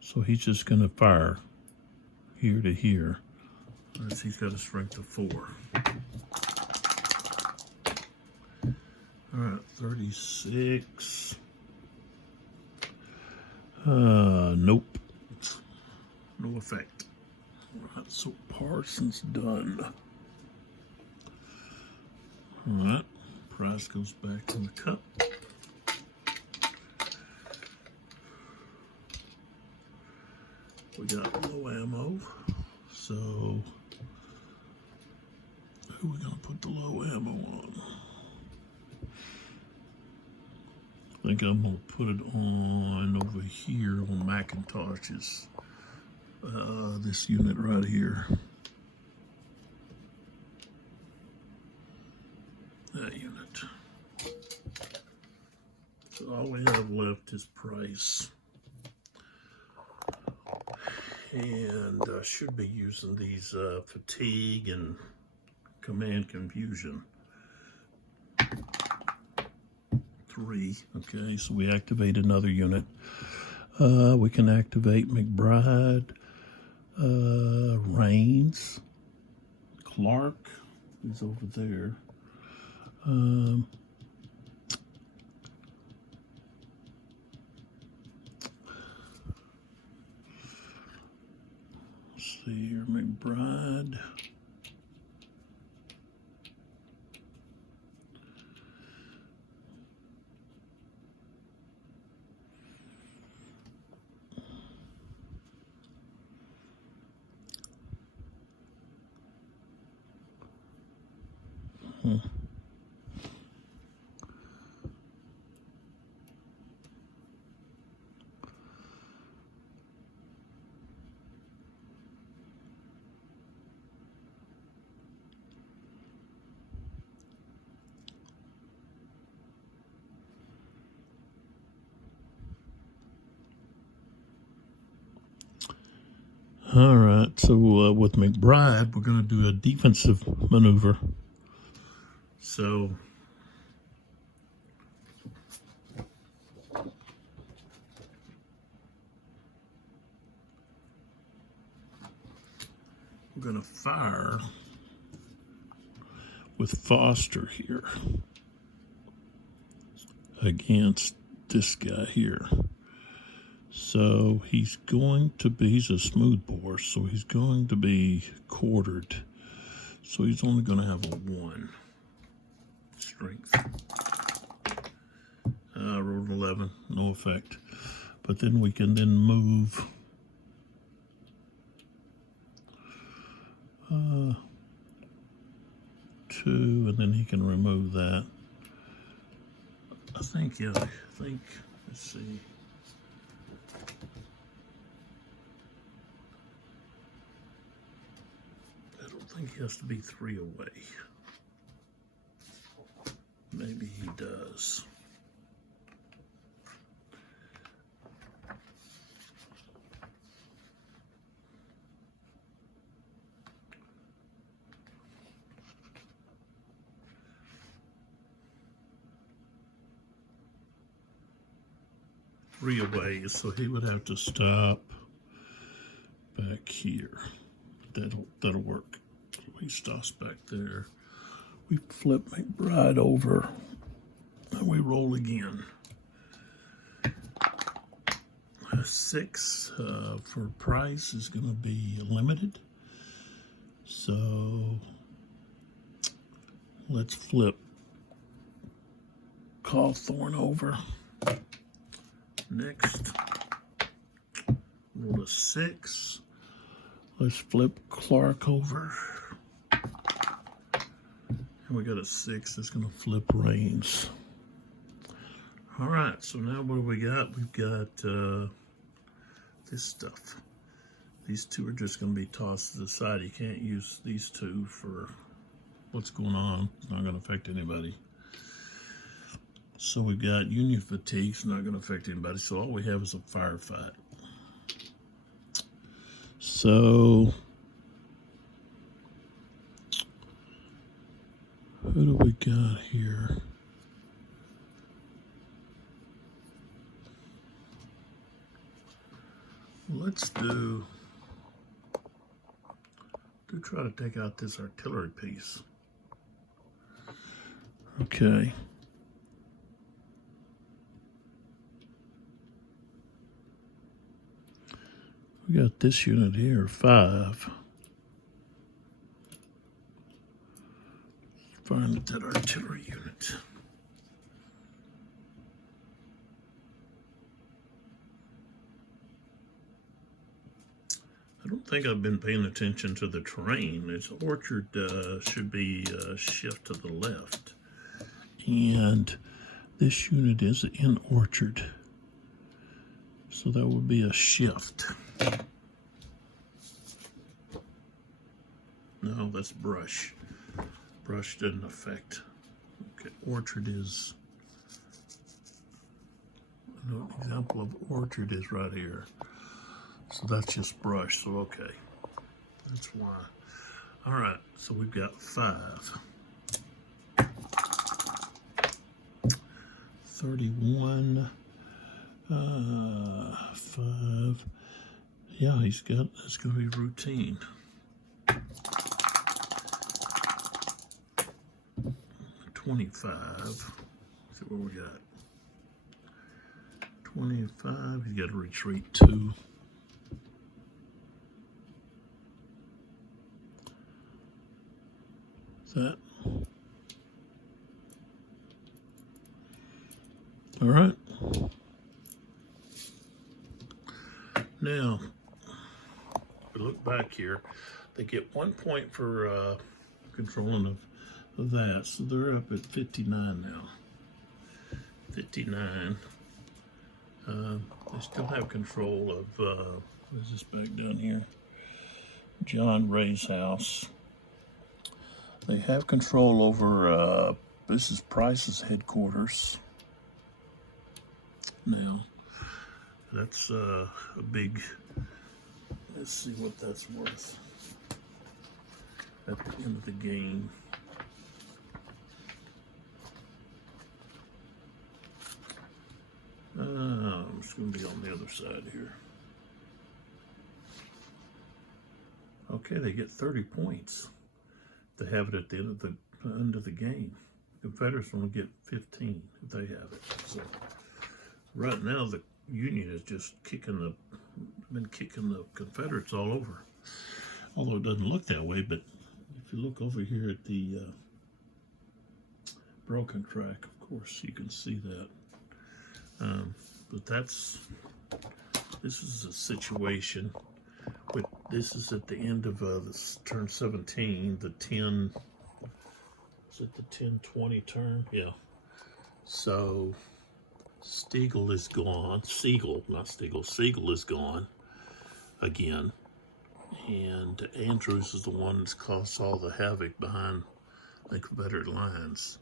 So he's just going to fire here to here. He's got a strength of 4. All right, 36. Nope. No effect. All right, so Parsons done. All right, Price goes back to the cup. We got low ammo, so who are we gonna put the low ammo on? I think I'm gonna put it on over here on Macintosh's. This unit right here. That unit. So all we have left is price. And I should be using these fatigue and command confusion. 3. Okay, so we activate another unit. We can activate McBride, Rains, Clark is over there. Let's see here, McBride. All right, so with McBride, we're going to do a defensive maneuver. So we're going to fire with Foster here against this guy here. So he's a smooth bore, so he's going to be quartered. So he's only going to have a 1 strength. I rolled 11, no effect. But then we can then move 2, and then he can remove that. I think, let's see. I don't think he has to be 3 away. Maybe he does. Three away, so he would have to stop back here. That'll work. He stops back there. We flip McBride over, and we roll again. 6 for price is going to be limited. So let's flip Cawthorn over. Next, roll a 6. Let's flip Clark over. And we got a 6 that's going to flip Rains. All right, so now what do we got? We've got this stuff. These 2 are just going to be tossed to the side. You can't use these 2 for what's going on. It's not going to affect anybody. So we've got Union fatigue. It's not going to affect anybody. So all we have is a firefight. So who do we got here? Let's do try to take out this artillery piece. Okay. We got this unit here, 5. Find that artillery unit. I don't think I've been paying attention to the terrain. Its orchard should be shift to the left. And this unit is in orchard. So that would be a shift. No, that's brush. Brush didn't affect. Okay, orchard is, an example of orchard is right here. So that's just brush, so okay. That's why. All right, so we've got 5. 31, 5. Yeah, that's gonna be routine. 25. Let's see what we got. 25, he's got to retreat 2. Is that? All right. Now, if we look back here, they get 1 point for controlling of that, so they're up at 59 now. 59. They still have control of, what is this back down here? John Ray's house. They have control over, this is Price's headquarters. Now, that's a big, let's see what that's worth at the end of the game. I'm just going to be on the other side here. Okay, they get 30 points. They have it at the end of the game. Confederates only get 15 if they have it. So right now the Union is just been kicking the Confederates all over. Although it doesn't look that way, but if you look over here at the broken track, of course you can see that. But this is a situation. But this is at the end of this turn 17, the 10. Is it the 10-20 turn? Yeah. So Siegel is gone. Siegel is gone again. And Andrews is the one that's caused all the havoc behind the Confederate lines.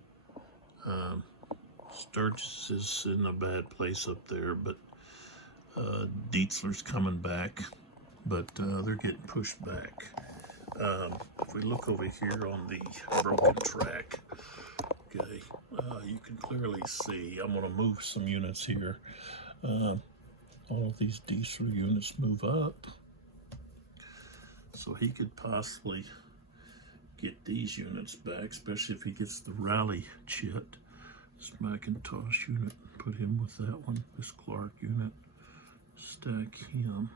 Sturgis is in a bad place up there, but Dietzler's coming back, but they're getting pushed back. If we look over here on the broken track, okay, you can clearly see, I'm going to move some units here. All of these Dietzler units move up, so he could possibly get these units back, especially if he gets the rally chit. This McIntosh unit, put him with that one. This Clark unit, stack him.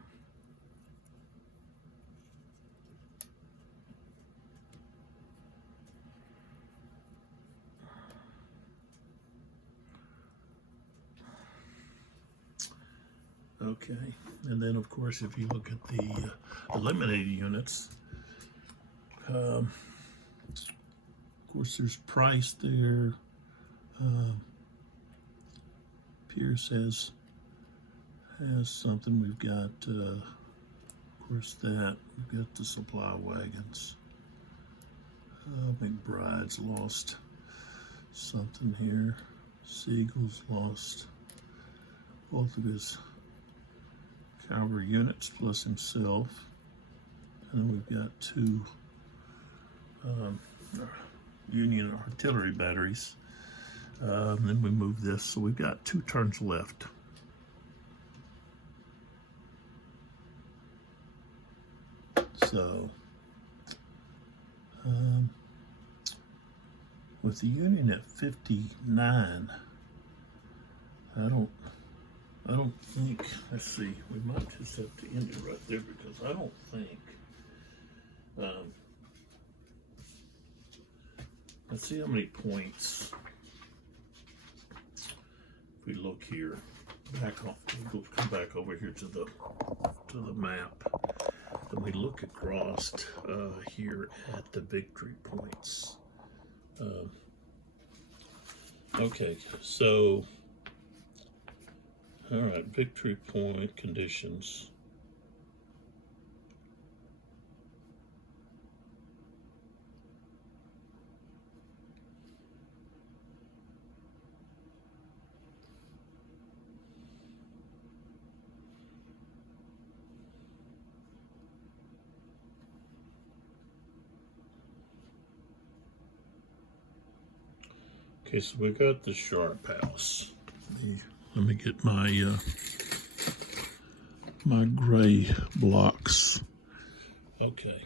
Okay, and then of course if you look at the eliminated units, of course there's Price there. Pierce has something. We've got, of course, that. We've got the supply wagons. McBride's lost something here. Siegel's lost both of his cavalry units plus himself. And then we've got 2 Union artillery batteries. Then we move this, so we've got 2 turns left. So, with the Union at 59, I don't think, let's see, we might just have to end it right there because I don't think, let's see how many points. If we look here, back on, we'll come back over here to the map. Let me look across here at the victory points. Okay, so, all right, victory point conditions. Okay, so we got the sharp house. Let me get my my gray blocks. Okay.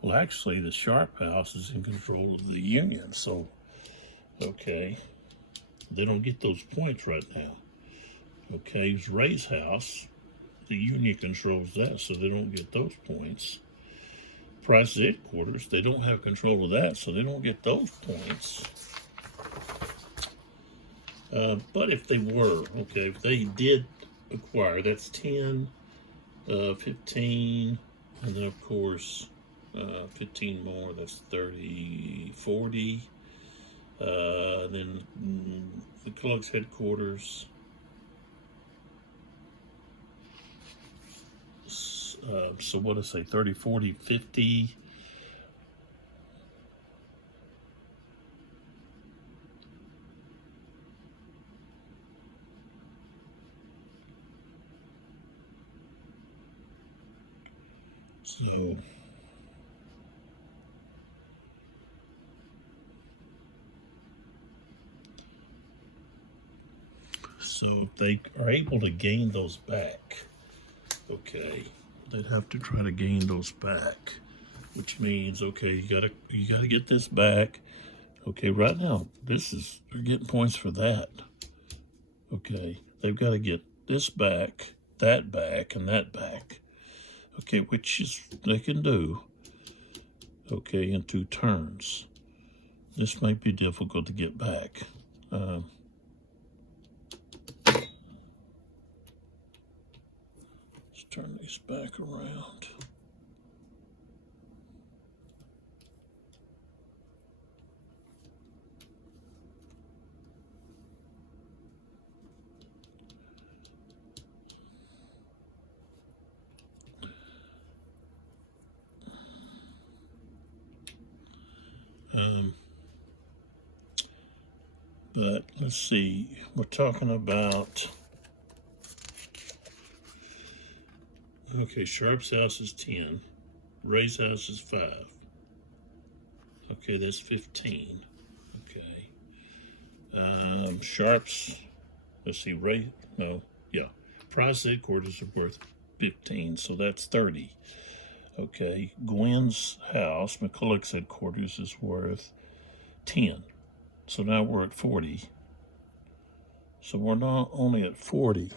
Well, actually, the sharp house is in control of the union, so okay, they don't get those points right now. Okay, Ray's house, the union controls that, so they don't get those points. Price's headquarters, they don't have control of that, so they don't get those points. But if they were, okay, if they did acquire, that's 10, 15, and then of course 15 more, that's 30, 40. Then McCulloch's headquarters, so what did I say, 30, 40, 50. So if they are able to gain those back, okay, they'd have to try to gain those back, which means, okay, you gotta get this back. Okay, right now they're getting points for that. Okay, they've got to get this back, and that back. Okay, which is they can do. Okay, in 2 turns. This might be difficult to get back. Let's turn these back around. But let's see, we're talking about, okay, Sharp's house is 10, Ray's house is 5. Okay, that's 15. Okay. Sharp's, let's see, Price headquarters are worth 15, so that's 30. Okay, Gwen's house, McCulloch's headquarters, is worth 10. So now we're at 40. So we're not only at 40.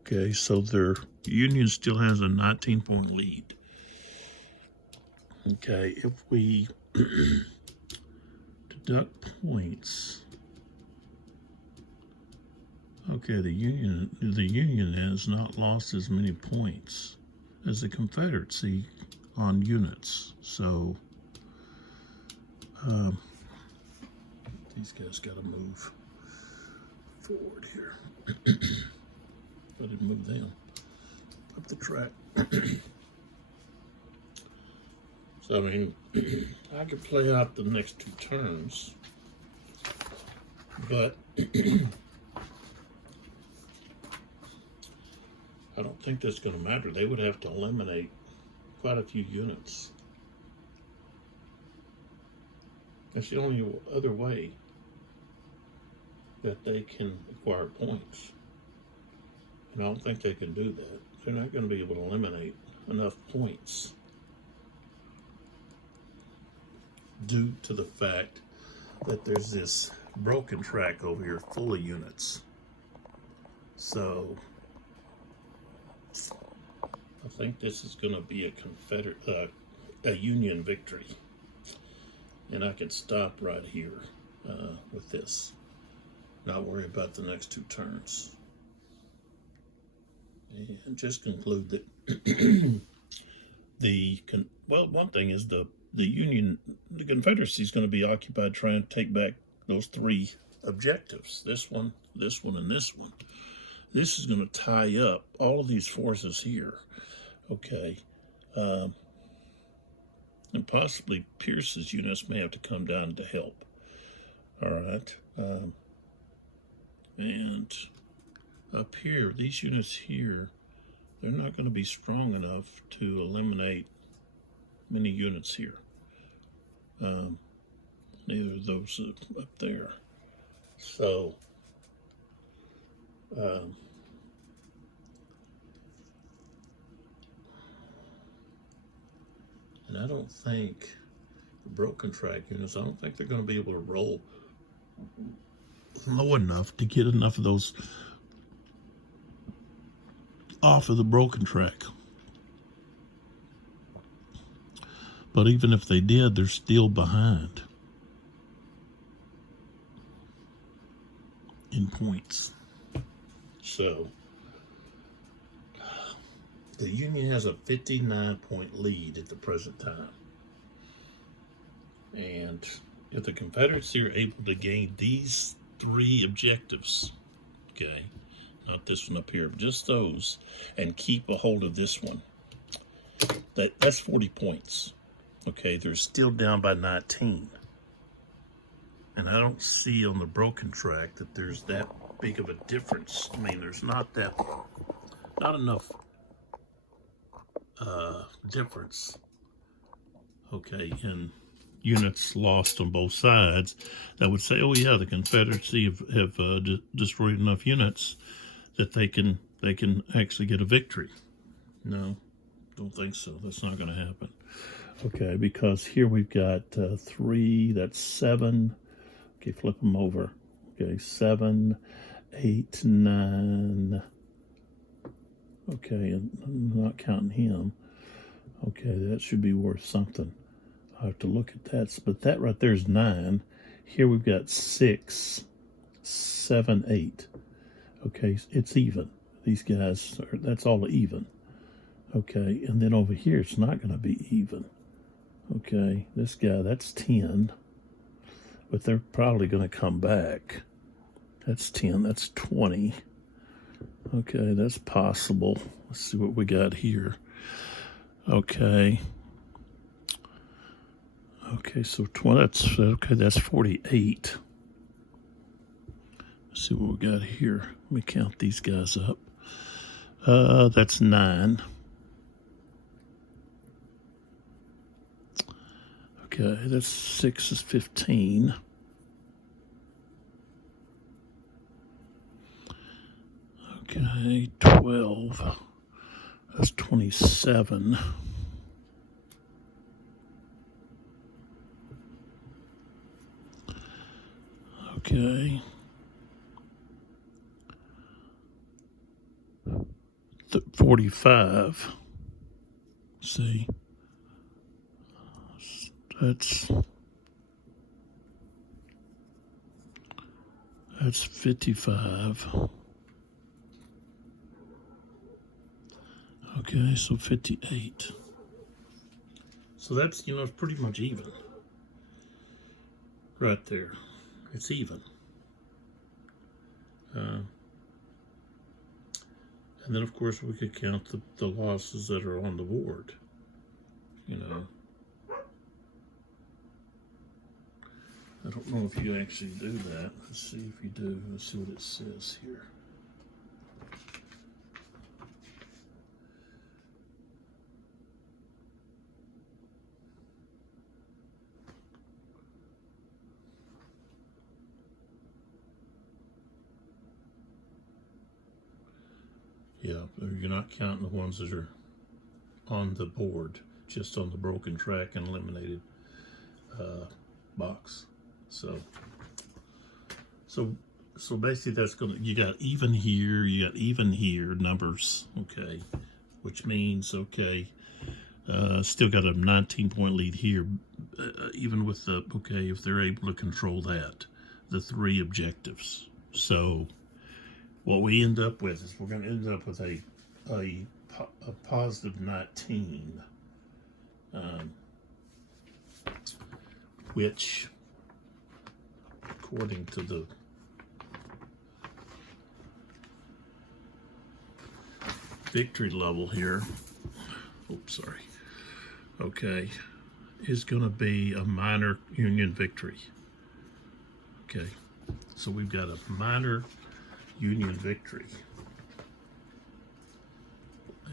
Okay, so their union still has a 19-point lead. Okay, if we deduct points, okay, the union has not lost as many points as the Confederacy on units. So these guys got to move forward here. I didn't move them up the track. So I mean, I could play out the next 2 turns, but I don't think that's going to matter. They would have to eliminate quite a few units. That's the only other way that they can acquire points. And I don't think they can do that. They're not going to be able to eliminate enough points due to the fact that there's this broken track over here full of units. So I think this is going to be a Union victory. And I can stop right here with this. Not worry about the next 2 turns. And just conclude that well, one thing is the Confederacy is going to be occupied trying to take back those three objectives. This one, and this one. This is going to tie up all of these forces here. Okay. And possibly Pierce's units may have to come down to help. All right. And up here, these units here, they're not going to be strong enough to eliminate many units here. Neither of those up there. So, and I don't think the broken track units, I don't think they're going to be able to roll low enough to get enough of those off of the broken track. But even if they did, they're still behind in points. So the Union has a 59-point lead at the present time. And if the Confederacy are able to gain these three objectives, okay, not this one up here, but just those, and keep a hold of this one, that's 40 points. Okay, they're still down by 19. And I don't see on the broken track that there's that big of a difference. I mean, there's not enough difference, okay, in units lost on both sides that would say, oh yeah, the Confederacy have destroyed enough units that they can actually get a victory. No, don't think so. That's not going to happen. Okay, because here we've got 3, that's 7. Okay, flip them over. Okay, 7, 8, 9. Okay, and I'm not counting him. Okay, that should be worth something. I have to look at that. But that right there is 9. Here we've got 6, 7, 8. Okay, it's even. These guys, that's all even. Okay, and then over here, it's not going to be even. Okay, this guy, that's 10. But they're probably going to come back. That's 10, that's 20. Okay, that's possible. Let's see what we got here. Okay. Okay, so 20, that's 48. Let's see what we got here. Let me count these guys up. That's 9. Okay, that's 6 is 15. Okay, 12. That's 27. Okay. 45. See? That's 55. Okay, so 58. So that's, it's pretty much even. Right there. It's even. And then, of course, we could count the losses that are on the board. I don't know if you actually do that. Let's see if you do. Let's see what it says here. Yeah, you're not counting the ones that are on the board, just on the broken track and eliminated box. So basically that's you got even here, you got even here numbers, okay, which means, okay, still got a 19-point lead here, even with the, okay, if they're able to control that, the 3 objectives. So what we end up with is we're going to end up with a positive 19 um, which, according to the victory level here, oops, sorry, okay, is going to be a minor Union victory. Okay, so we've got a minor Union victory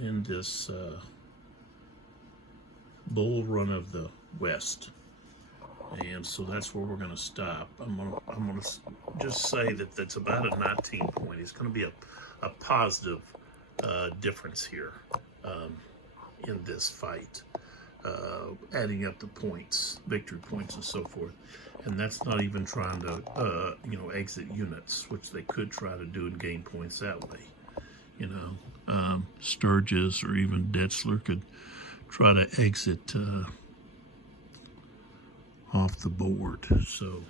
in this Bull Run of the West, and so that's where we're going to stop. I'm gonna just say that that's about a 19 point. It's going to be a positive difference here in this fight, adding up the points, victory points, and so forth. And that's not even trying to exit units, which they could try to do and gain points that way. Sturgis or even Detzler could try to exit off the board. So,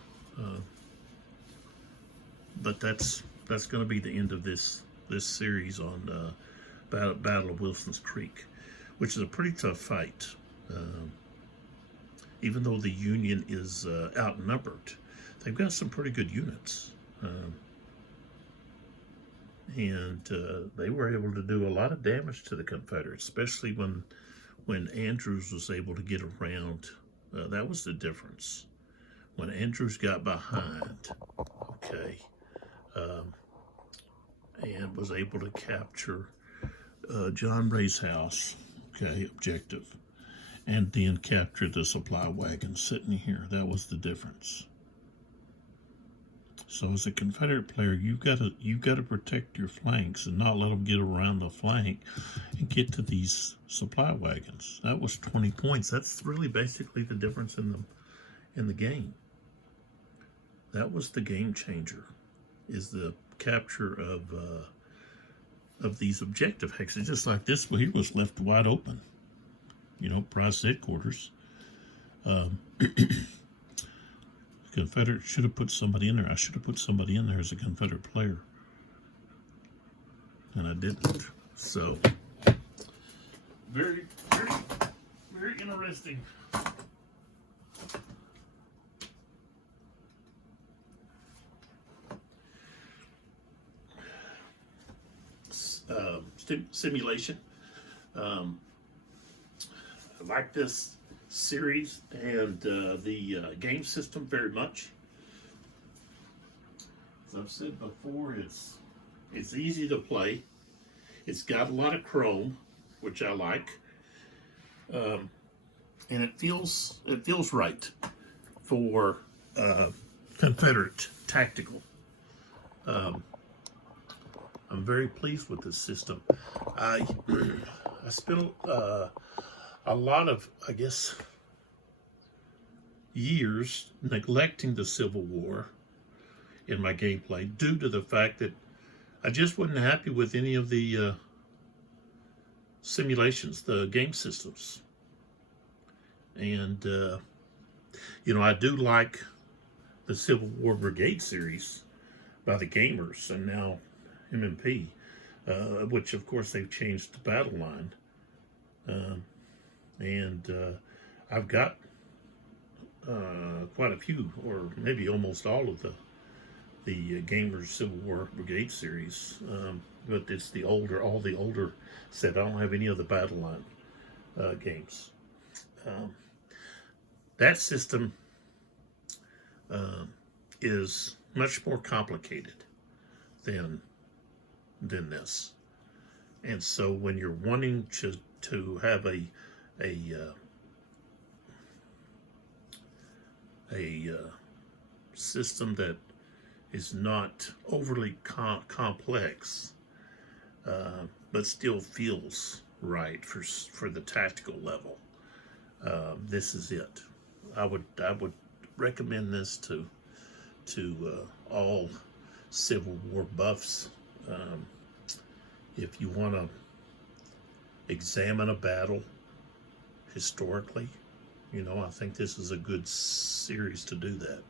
but that's going to be the end of this series on Battle of Wilson's Creek, which is a pretty tough fight. Even though the Union is outnumbered, they've got some pretty good units. And they were able to do a lot of damage to the Confederates, especially when Andrews was able to get around. That was the difference. When Andrews got behind, okay, and was able to capture John Ray's house, okay, objective, and then capture the supply wagon sitting here. That was the difference. So as a Confederate player, you've got to protect your flanks and not let them get around the flank and get to these supply wagons. That was 20 points. That's really basically the difference in the game. That was the game changer, is the capture of these objective hexes. Just like this one here was left wide open. Price headquarters. Confederate should have put somebody in there. I should have put somebody in there as a Confederate player, and I didn't. So, very, very, very interesting. Simulation. I like this series and the game system very much. As I've said before, it's easy to play. It's got a lot of chrome, which I like, and it feels right for Confederate tactical. I'm very pleased with this system. I spent a lot of, I guess, years neglecting the Civil War in my gameplay due to the fact that I just wasn't happy with any of the simulations, the game systems. And, I do like the Civil War Brigade series by the Gamers and now MMP, which of course they've changed the battle line. And I've got quite a few, or maybe almost all of the Gamers Civil War Brigade series, but it's all the older set. I don't have any of the battle line games. That system is much more complicated than this, and so when you're wanting to have a system that is not overly complex, but still feels right for the tactical level, this is it. I would recommend this to all Civil War buffs. If you want to examine a battle historically, I think this is a good series to do that.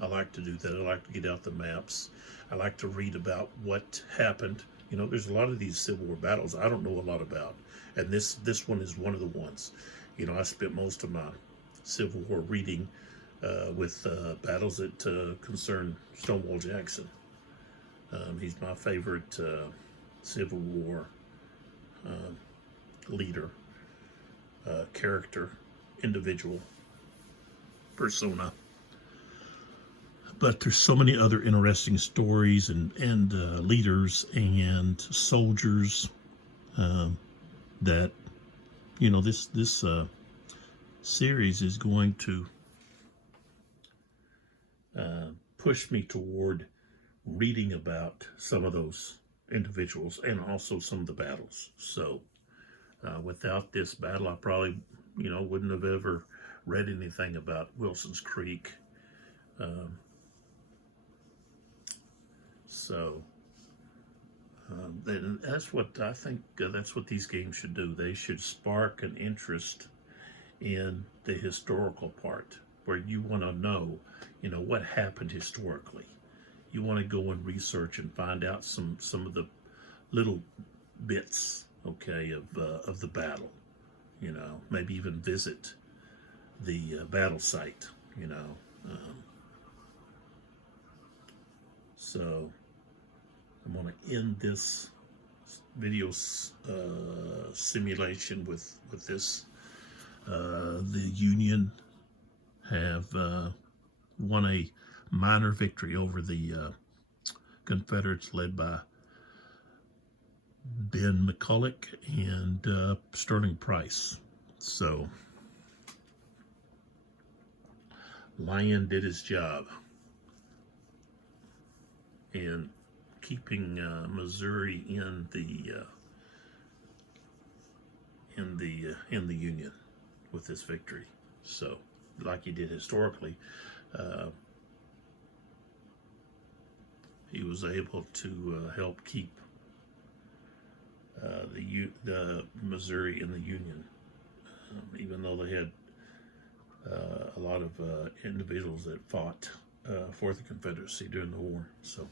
I like to do that. I like to get out the maps. I like to read about what happened, You know, there's a lot of these Civil War battles I don't know a lot about, and this one is one of the ones. You know, I spent most of my Civil War reading with battles that concern Stonewall Jackson. He's my favorite Civil War leader, character, individual, persona. But there's so many other interesting stories and leaders and soldiers that, you know, this series is going to push me toward reading about some of those individuals and also some of the battles. So without this battle, I probably, you know, wouldn't have ever read anything about Wilson's Creek. So that's what I think. That's what these games should do. They should spark an interest in the historical part, where you want to know, you know, what happened historically. You want to go and research and find out some of the little bits, okay, of the battle. You know, maybe even visit the battle site. You know, so I'm going to end this video simulation with this. The Union have won a minor victory over the Confederates led by Ben McCulloch and Sterling Price. So Lyon did his job in keeping Missouri in the Union with this victory. So, like he did historically, he was able to help keep the Missouri in the Union, even though they had a lot of individuals that fought for the Confederacy during the war. So,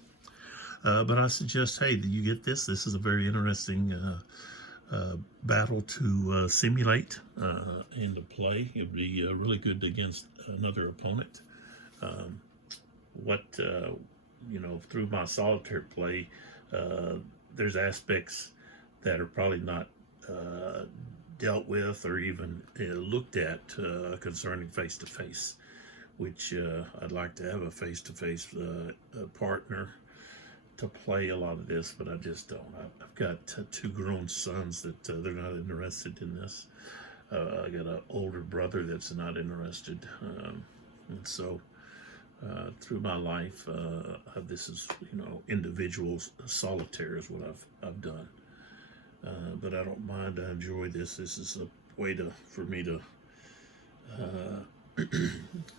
but I suggest, hey, you get this. This is a very interesting battle to simulate and to play. It would be really good against another opponent. You know, through my solitaire play, there's aspects that are probably not dealt with or even looked at concerning face-to-face, which I'd like to have a face-to-face partner to play a lot of this, but I just don't. I've got two grown sons that they're not interested in this. I got an older brother that's not interested, and so through my life, this is, you know, individual solitaire is what I've done. But I don't mind. I enjoy this. This is a way for me to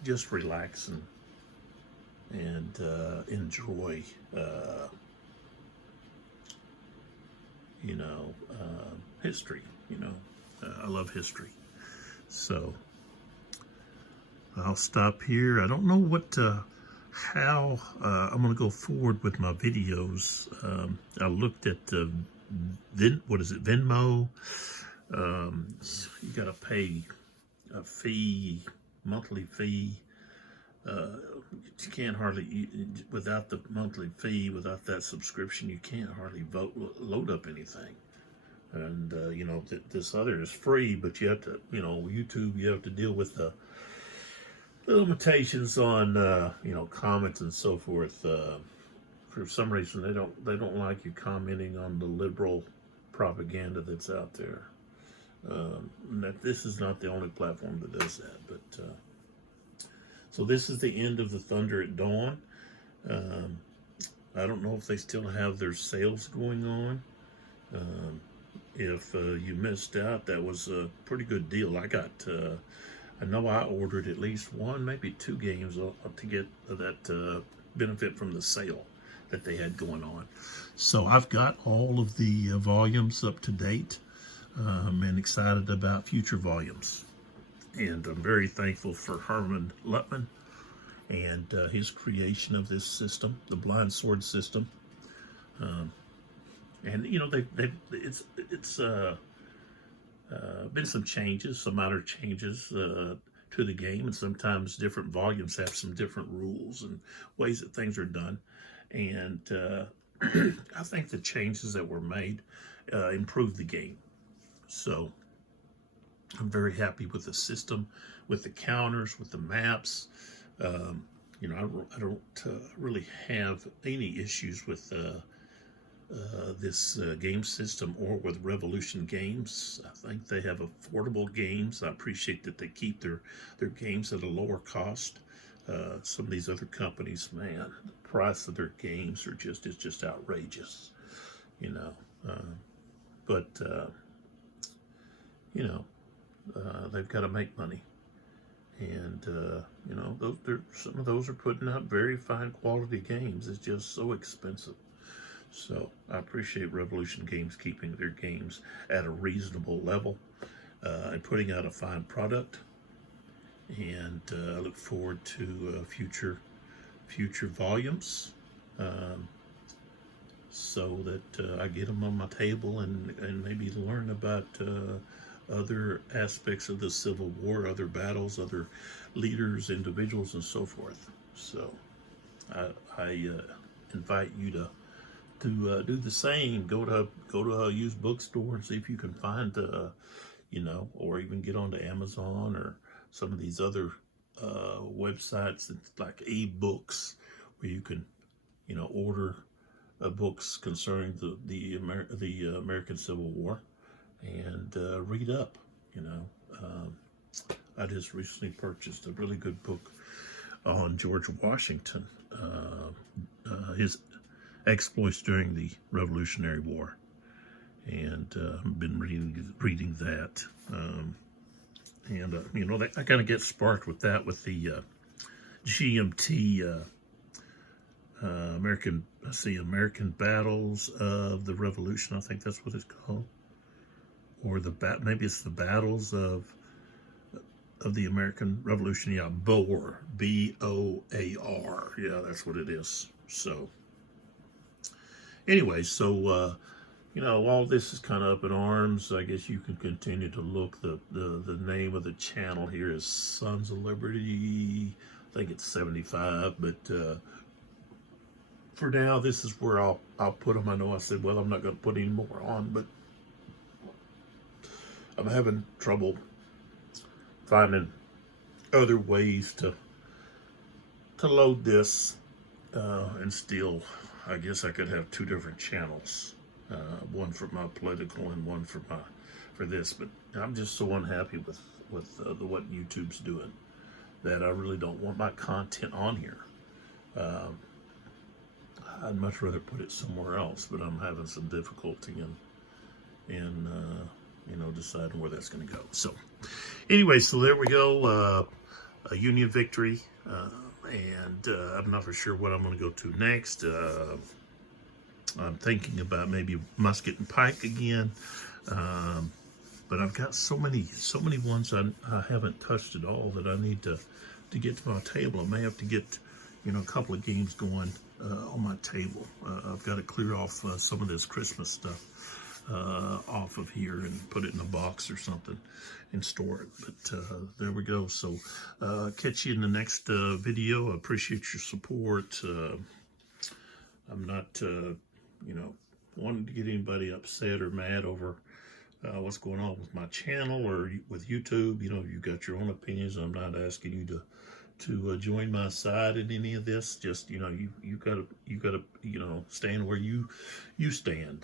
just relax and enjoy, you know, history. You know, I love history. So I'll stop here. I don't know how I'm going to go forward with my videos. I looked at Venmo. You got to pay a fee, monthly fee. You can't hardly, without the monthly fee, without that subscription, you can't hardly load up anything. And you know, this other is free, but you have to, you know, YouTube, you have to deal with the limitations on you know, comments and so forth. For some reason, they don't like you commenting on the liberal propaganda that's out there. That this is not the only platform that does that, but so this is the end of the Thunder at Dawn. I don't know if they still have their sales going on. If you missed out, that was a pretty good deal. I know I ordered at least one, maybe two games to get that benefit from the sale that they had going on. So I've got all of the volumes up to date, and excited about future volumes. And I'm very thankful for Herman Lutman and his creation of this system, the Blind Sword system. And it's been some changes, some minor changes to the game, and sometimes different volumes have some different rules and ways that things are done. And I think the changes that were made improved the game. So I'm very happy with the system, with the counters, with the maps. Um, I don't really have any issues with this game system or with Revolution Games. I think they have affordable games. I appreciate that they keep their games at a lower cost. Some of these other companies, man, the price of their games are just outrageous, you know. But you know, they've got to make money, and some of those are putting out very fine quality games. It's just so expensive. So I appreciate Revolution Games keeping their games at a reasonable level and putting out a fine product. And I look forward to future volumes, um, so that I get them on my table and maybe learn about other aspects of the Civil War, other battles, other leaders, individuals, and so forth. So I invite you to do the same. Go to a used bookstore and see if you can find or even get onto Amazon or some of these other websites that's like e-books where you can order books concerning the American Civil War and read up. You know, um, I just recently purchased a really good book on George Washington, his exploits during the Revolutionary War, and I've been reading that. I kind of get sparked with that with the GMT American Battles of the Revolution. I think that's what it's called, or maybe it's the Battles of the American Revolution. Yeah, BOAR, BOAR. Yeah, that's what it is. So anyway, all this is kind of up in arms. I guess you can continue to look. The name of the channel here is Sons of Liberty. I think it's 75, but for now, this is where I'll put them. I know I said, well, I'm not going to put any more on, but I'm having trouble finding other ways to load this, and still, I guess I could have two different channels, one for my political and one for this. But I'm just so unhappy with what YouTube's doing that I really don't want my content on here. I'd much rather put it somewhere else, but I'm having some difficulty in deciding where that's going to go. So anyway, so there we go. A Union victory, and I'm not for sure what I'm going to go to next. I'm thinking about maybe musket and pike again, but I've got so many ones I haven't touched at all that I need to get to my table. I may have to get a couple of games going on my table. I've got to clear off some of this Christmas stuff off of here and put it in a box or something and store it. But there we go. So catch you in the next video. I appreciate your support. I'm not wanting to get anybody upset or mad over what's going on with my channel or with YouTube. You've got your own opinions. I'm not asking you to join my side in any of this. Just you gotta stand where you stand.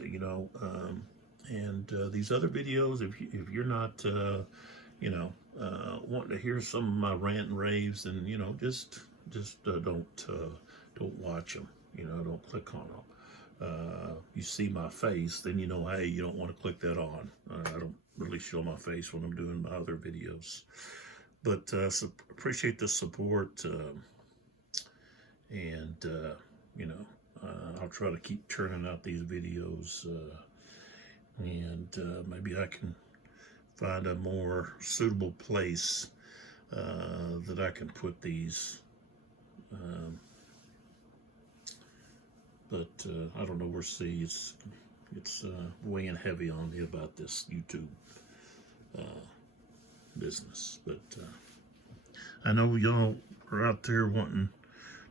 And these other videos, if you're not wanting to hear some of my rant and raves, then just don't watch them. Don't click on them. You see my face, then hey, you don't want to click that on. I don't really show my face when I'm doing my other videos. But appreciate the support, and I'll try to keep churning out these videos, and maybe I can find a more suitable place that I can put these. But I don't know. We'll see. it's weighing heavy on me about this YouTube business. But I know y'all are out there wanting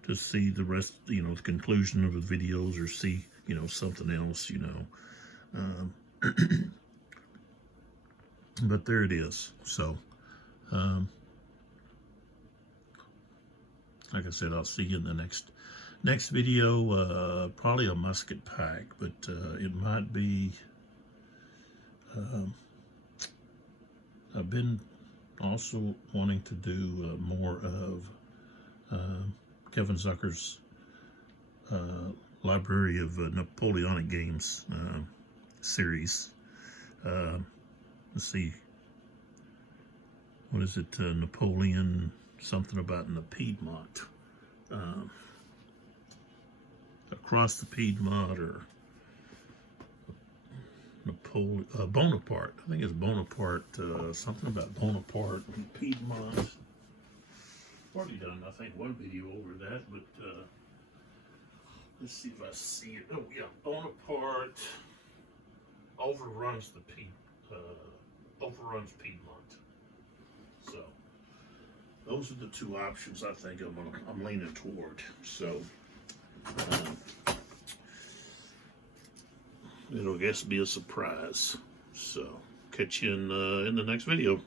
to see the rest, the conclusion of the videos, or see, something else, but there it is. So, like I said, I'll see you in the next video. Probably a musket pack, but it might be. I've been also wanting to do more of Kevin Zucker's library of Napoleonic games series. Let's see, what is it? Napoleon, something about in the Piedmont, across the Piedmont, or Bonaparte. I think it's Bonaparte. Something about Bonaparte and Piedmont. Already done, I think, one video over that, but let's see if I see it. Oh yeah, Bonaparte overruns Piedmont. So those are the two options I think I'm leaning toward. So it'll, I guess, be a surprise. So catch you in the next video.